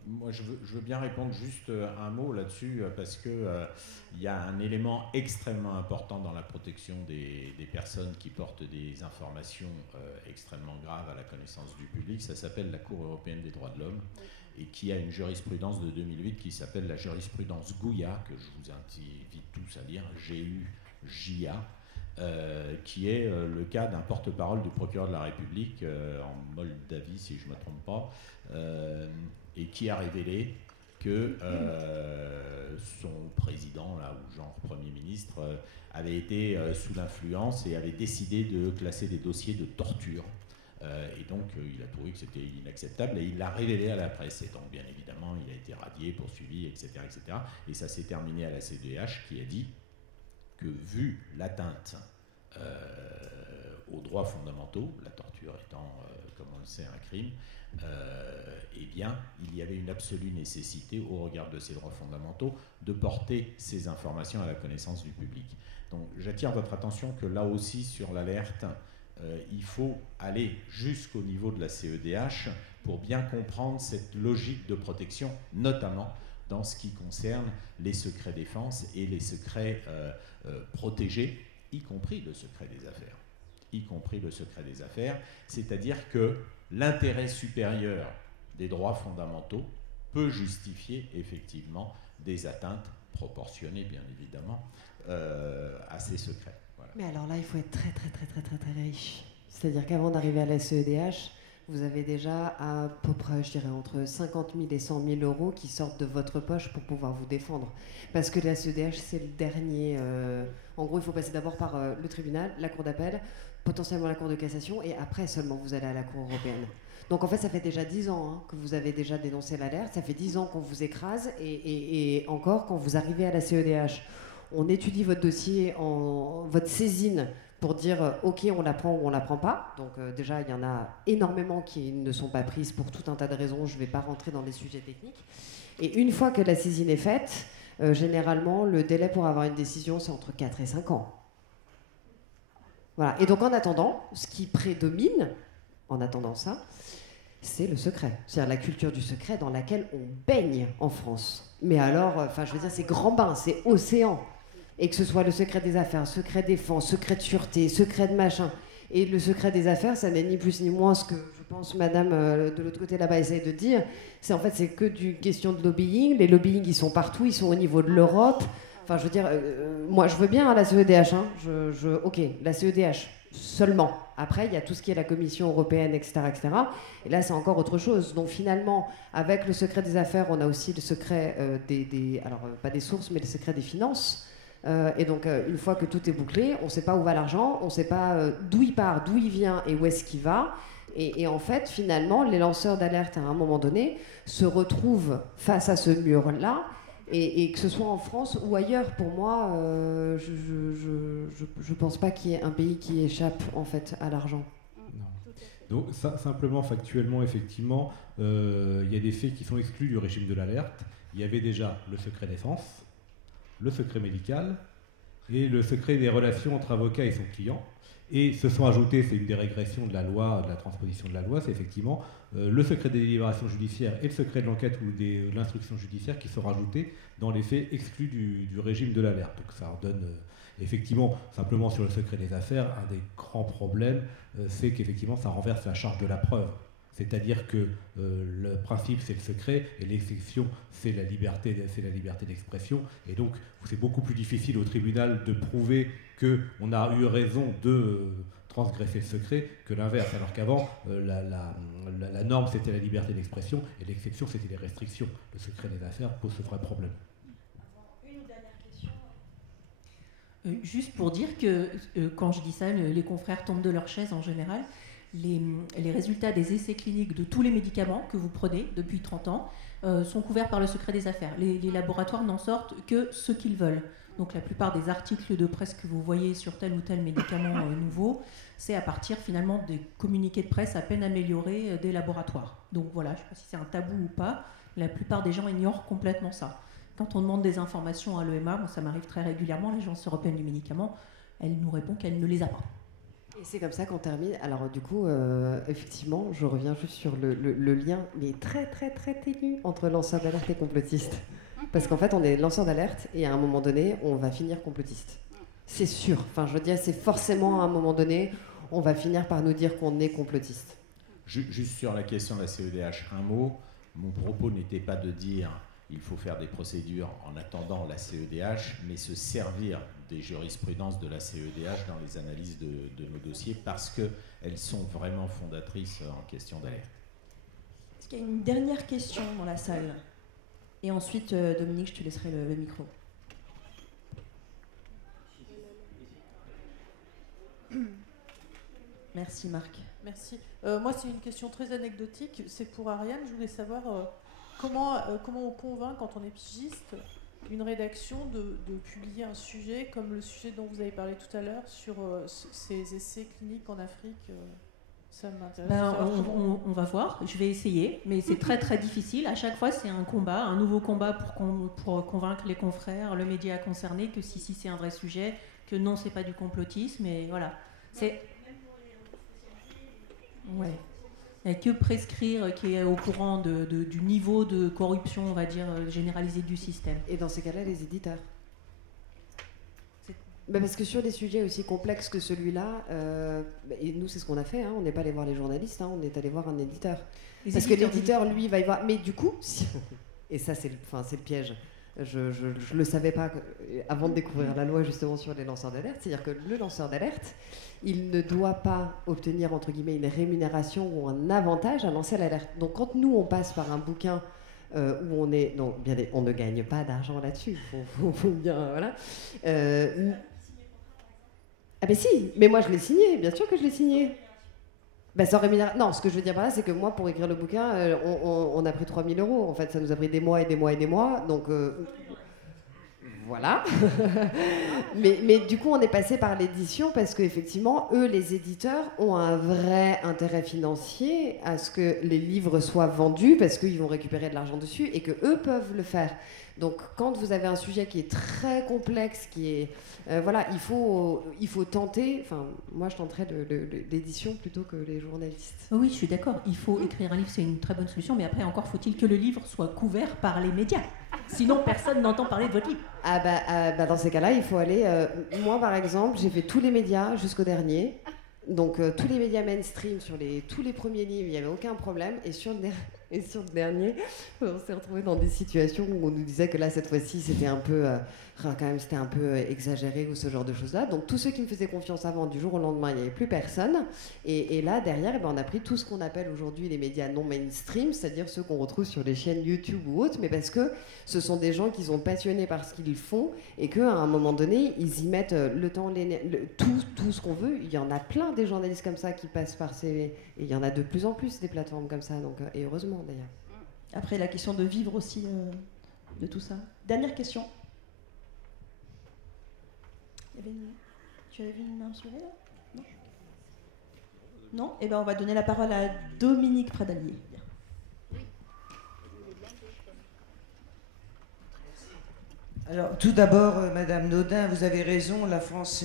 Moi, je veux bien répondre juste un mot là-dessus, parce que il y a un élément extrêmement important dans la protection des personnes qui portent des informations extrêmement graves à la connaissance du public. Ça s'appelle la Cour européenne des droits de l'homme, et qui a une jurisprudence de 2008 qui s'appelle la jurisprudence Gouya, que je vous invite tous à lire, G-U-J-A, qui est le cas d'un porte-parole du procureur de la République en Moldavie, si je ne me trompe pas, et qui a révélé que son président, là, ou genre Premier ministre, avait été sous l'influence et avait décidé de classer des dossiers de torture. Et donc, il a trouvé que c'était inacceptable et il l'a révélé à la presse. Et donc, bien évidemment, il a été radié, poursuivi, etc. etc. Et ça s'est terminé à la CEDH qui a dit que, vu l'atteinte aux droits fondamentaux, la torture étant, comme on le sait, un crime, eh bien, il y avait une absolue nécessité, au regard de ces droits fondamentaux, de porter ces informations à la connaissance du public. Donc, j'attire votre attention que là aussi, sur l'alerte, il faut aller jusqu'au niveau de la CEDH pour bien comprendre cette logique de protection, notamment dans ce qui concerne les secrets défense et les secrets protégés, y compris le secret des affaires. Y compris le secret des affaires, c'est-à-dire que l'intérêt supérieur des droits fondamentaux peut justifier effectivement des atteintes proportionnées, bien évidemment, à ces secrets. Voilà. Mais alors là, il faut être très riche. C'est-à-dire qu'avant d'arriver à la CEDH, vous avez déjà à peu près, je dirais, entre 50 000 et 100 000 euros qui sortent de votre poche pour pouvoir vous défendre. Parce que la CEDH, c'est le dernier... En gros, il faut passer d'abord par le tribunal, la cour d'appel, potentiellement la cour de cassation, et après seulement vous allez à la cour européenne. Donc en fait, ça fait déjà 10 ans que vous avez déjà dénoncé l'alerte, ça fait 10 ans qu'on vous écrase, et encore, quand vous arrivez à la CEDH, on étudie votre dossier, votre saisine, pour dire ok, on la prend ou on la prend pas. Donc déjà, il y en a énormément qui ne sont pas prises pour tout un tas de raisons. Je ne vais pas rentrer dans les sujets techniques. Et une fois que la saisine est faite, généralement, le délai pour avoir une décision, c'est entre 4 et 5 ans. Voilà. Et donc en attendant, ce qui prédomine, en attendant ça, c'est le secret. C'est-à-dire la culture du secret dans laquelle on baigne en France. Mais alors, je veux dire, c'est grand bain, c'est océan. Et que ce soit le secret des affaires, secret défense, secret de sûreté, secret de machin. Et le secret des affaires, ça n'est ni plus ni moins ce que je pense madame de l'autre côté là-bas essaye de dire. C'est en fait, c'est que d'une question de lobbying. Les lobbying, ils sont partout, ils sont au niveau de l'Europe. Enfin, je veux dire, moi, je veux bien la CEDH. Hein. Ok, la CEDH seulement. Après, il y a tout ce qui est la Commission européenne, etc., etc. Et là, c'est encore autre chose. Donc finalement, avec le secret des affaires, on a aussi le secret alors pas des sources, mais le secret des finances. Et donc, une fois que tout est bouclé, on ne sait pas où va l'argent, on ne sait pas d'où il part, d'où il vient et où est-ce qu'il va. Et en fait, finalement, les lanceurs d'alerte, à un moment donné, se retrouvent face à ce mur-là. Et que ce soit en France ou ailleurs, pour moi, je pense pas qu'il y ait un pays qui échappe, en fait, à l'argent. Non. Donc, simplement, factuellement, effectivement, il y a des faits qui sont exclus du régime de l'alerte. Il y avait déjà le secret défense, le secret médical et le secret des relations entre avocat et son client. Et se sont ajoutés, c'est une des régressions de la loi, de la transposition de la loi, c'est effectivement le secret des délibérations judiciaires et le secret de l'enquête ou de l'instruction judiciaire qui sont rajoutés dans les faits exclus du régime de l'alerte. Donc ça redonne effectivement, simplement sur le secret des affaires, un des grands problèmes, c'est qu'effectivement ça renverse la charge de la preuve. C'est-à-dire que le principe, c'est le secret, et l'exception, c'est la liberté d'expression. Et donc, c'est beaucoup plus difficile au tribunal de prouver qu'on a eu raison de transgresser le secret que l'inverse. Alors qu'avant, la norme, c'était la liberté d'expression, et l'exception, c'était les restrictions. Le secret des affaires pose ce vrai problème. Une ou dernière question. Juste pour dire que, quand je dis ça, les confrères tombent de leur chaise en général. Les résultats des essais cliniques de tous les médicaments que vous prenez depuis 30 ans sont couverts par le secret des affaires. Les laboratoires n'en sortent que ce qu'ils veulent. Donc la plupart des articles de presse que vous voyez sur tel ou tel médicament nouveau, c'est à partir finalement des communiqués de presse à peine améliorés des laboratoires. Donc voilà, je ne sais pas si c'est un tabou ou pas, la plupart des gens ignorent complètement ça. Quand on demande des informations à l'EMA, ça m'arrive très régulièrement, l'Agence européenne du médicament, elle nous répond qu'elle ne les a pas. Et c'est comme ça qu'on termine. Alors du coup, effectivement, je reviens juste sur le lien, mais très très très ténu, entre lanceur d'alerte et complotiste. Parce qu'en fait, on est lanceur d'alerte et à un moment donné, on va finir complotiste. C'est sûr. Enfin, je veux dire, c'est forcément à un moment donné, on va finir par nous dire qu'on est complotiste. Juste sur la question de la CEDH, un mot. Mon propos n'était pas de dire il faut faire des procédures en attendant la CEDH, mais se servir des jurisprudences de la CEDH dans les analyses de nos dossiers parce qu'elles sont vraiment fondatrices en question d'alerte. Est-ce qu'il y a une dernière question dans la salle? Et ensuite, Dominique, je te laisserai le micro. Merci Marc. Merci. Moi, c'est une question très anecdotique. C'est pour Ariane. Je voulais savoir comment on convainc, quand on est pigiste, une rédaction de publier un sujet comme le sujet dont vous avez parlé tout à l'heure sur ces essais cliniques en Afrique. Ça m'intéresse. On va voir. Je vais essayer, mais c'est très très difficile. À chaque fois, c'est un combat, un nouveau combat pour convaincre les confrères, le média concerné que si c'est un vrai sujet, que non, c'est pas du complotisme. Et voilà. C'est ouais. Il n'y a que Prescrire qui est au courant du niveau de corruption, on va dire, généralisé du système. Et dans ces cas-là, les éditeurs. Parce que sur des sujets aussi complexes que celui-là, et nous, c'est ce qu'on a fait, hein, on n'est pas allé voir les journalistes, hein, on est allé voir un éditeur. Parce que l'éditeur, lui, va y voir. Mais du coup, et ça, c'est le piège. Je ne le savais pas avant de découvrir la loi justement sur les lanceurs d'alerte. C'est-à-dire que le lanceur d'alerte, il ne doit pas obtenir entre guillemets une rémunération ou un avantage à lancer l'alerte. Donc quand nous on passe par un bouquin où on est, non, bien, on ne gagne pas d'argent là-dessus. Faut bien, voilà. Ah ben si, mais moi je l'ai signé, bien sûr que je l'ai signé. Sans rémunération. Non, ce que je veux dire par là, c'est que moi, pour écrire le bouquin, on a pris 3 000 €. En fait, ça nous a pris des mois et des mois et des mois. Donc, voilà. mais du coup, on est passé par l'édition parce qu'effectivement, eux, les éditeurs, ont un vrai intérêt financier à ce que les livres soient vendus parce qu'ils vont récupérer de l'argent dessus et que eux peuvent le faire. Donc, quand vous avez un sujet qui est très complexe, qui est voilà, il faut tenter. Enfin, moi, je tenterais l'édition plutôt que les journalistes. Oui, je suis d'accord. Il faut écrire un livre, c'est une très bonne solution. Mais après, encore faut-il que le livre soit couvert par les médias. Sinon, personne n'entend parler de votre livre. Dans ces cas-là, il faut aller. Moi, par exemple, j'ai fait tous les médias jusqu'au dernier. Donc, tous les médias mainstream sur tous les premiers livres, il n'y avait aucun problème. Et sur le dernier, on s'est retrouvés dans des situations où on nous disait que là, cette fois-ci, c'était un peu, c'était un peu exagéré ou ce genre de choses-là. Donc, tous ceux qui me faisaient confiance avant, du jour au lendemain, il n'y avait plus personne. Et là, derrière, on a pris tout ce qu'on appelle aujourd'hui les médias non mainstream, c'est-à-dire ceux qu'on retrouve sur les chaînes YouTube ou autres, mais parce que ce sont des gens qui sont passionnés par ce qu'ils font et qu'à un moment donné, ils y mettent le temps, tout ce qu'on veut. Il y en a plein des journalistes comme ça qui passent par ces... Et il y en a de plus en plus des plateformes comme ça, donc, et heureusement d'ailleurs. Après, la question de vivre aussi de tout ça. Dernière question. Tu avais vu une main sourire là? Non. Non? Eh bien, on va donner la parole à Dominique Pradalier. Alors, tout d'abord, Madame Naudin, vous avez raison, la France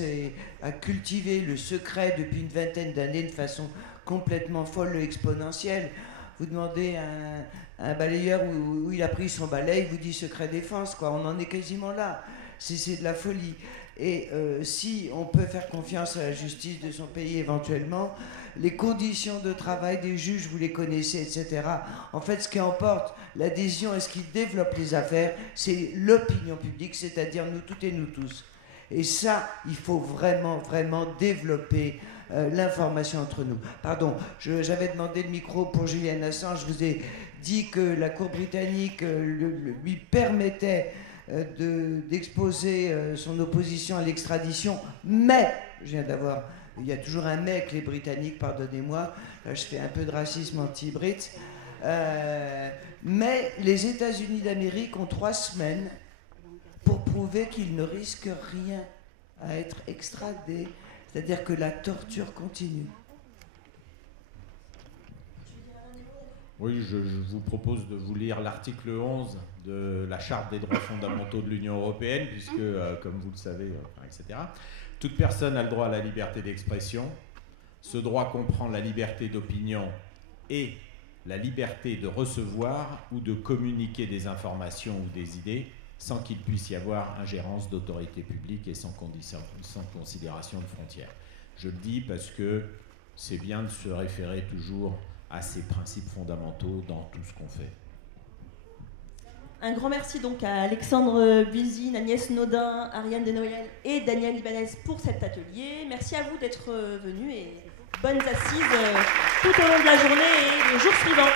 a cultivé le secret depuis une vingtaine d'années de façon complètement folle et exponentielle. Vous demandez à un balayeur où il a pris son balai, il vous dit secret défense, quoi. On en est quasiment là. C'est de la folie. Et si on peut faire confiance à la justice de son pays éventuellement, les conditions de travail des juges, vous les connaissez, etc. En fait, ce qui emporte l'adhésion et ce qui développe les affaires, c'est l'opinion publique, c'est-à-dire nous toutes et nous tous. Et ça, il faut vraiment, vraiment développer l'information entre nous. Pardon, j'avais demandé le micro pour Julian Assange. Je vous ai dit que la Cour britannique lui permettait d'exposer son opposition à l'extradition, mais, je viens d'avoir, il y a toujours un mais avec les Britanniques, pardonnez-moi, là je fais un peu de racisme anti-brit, mais les États-Unis d'Amérique ont 3 semaines pour prouver qu'ils ne risquent rien à être extradés, c'est-à-dire que la torture continue. Oui, je vous propose de vous lire l'article 11 de la Charte des droits fondamentaux de l'Union européenne, puisque, comme vous le savez, etc., toute personne a le droit à la liberté d'expression, Ce droit comprend la liberté d'opinion et la liberté de recevoir ou de communiquer des informations ou des idées sans qu'il puisse y avoir ingérence d'autorité publique et sans considération de frontières. Je le dis parce que c'est bien de se référer toujours à ces principes fondamentaux dans tout ce qu'on fait. Un grand merci donc à Alexandre Buzine, Agnès Naudin, Ariane Desnoyers et Daniel Ibanez pour cet atelier. Merci à vous d'être venus et bonnes assises tout au long de la journée et les jours suivants.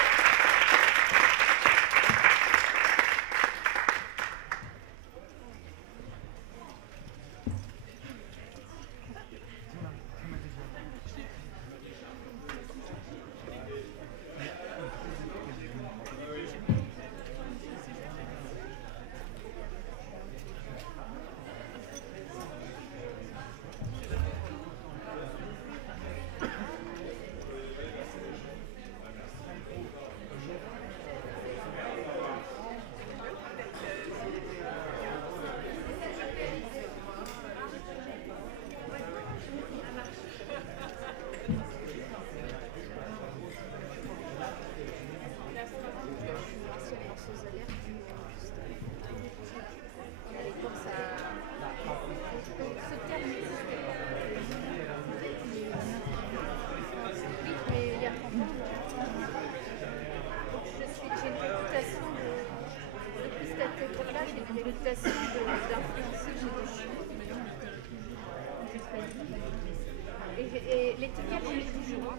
Et l'étiquette, je l'ai toujours.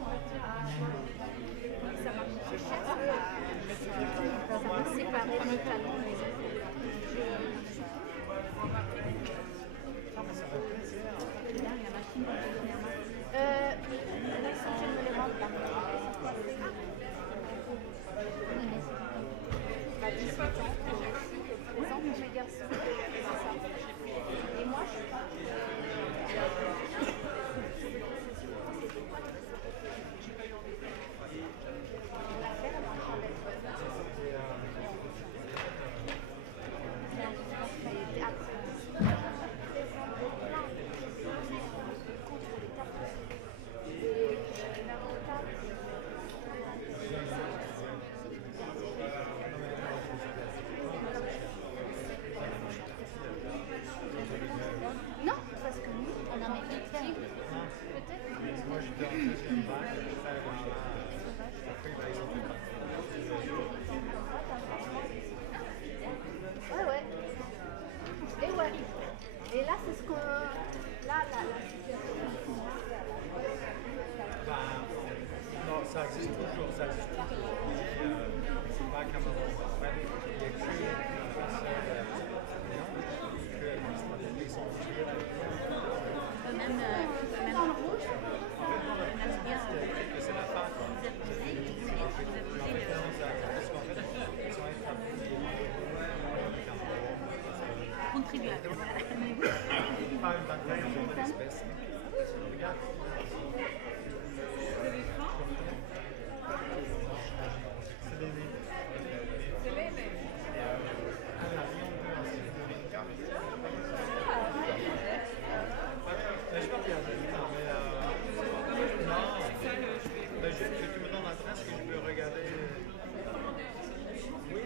Ça m'a coûté cher. Ça m'a séparé mes talons. Là, ils sont obligés de me les rendre là. À 18 ans, présent pour mes garçons. Et moi, je suis pas. Non, parce que nous, on a mes victimes. Ouais, ouais. Et ouais. Et là, c'est ce que... Là, la situation... Non, ça existe toujours, ça existe toujours. C'est pas comme avant. Il y a que même dans le rouge, on aime bien c'est la fin. contribuable. Pas une bataille entre les espèces. Regarde. C'est les tu me donnes l'adresse que je peux regarder. Oui.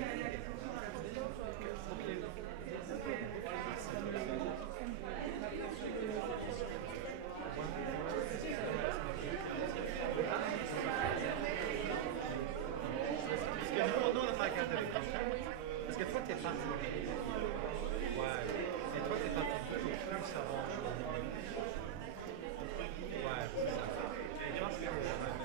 Parce que nous, on n'a pas regardé les contrats. Parce que toi, t'es parti. Ouais. Et toi, t'es parti beaucoup plus avant. Ouais, c'est ça. Et je pense que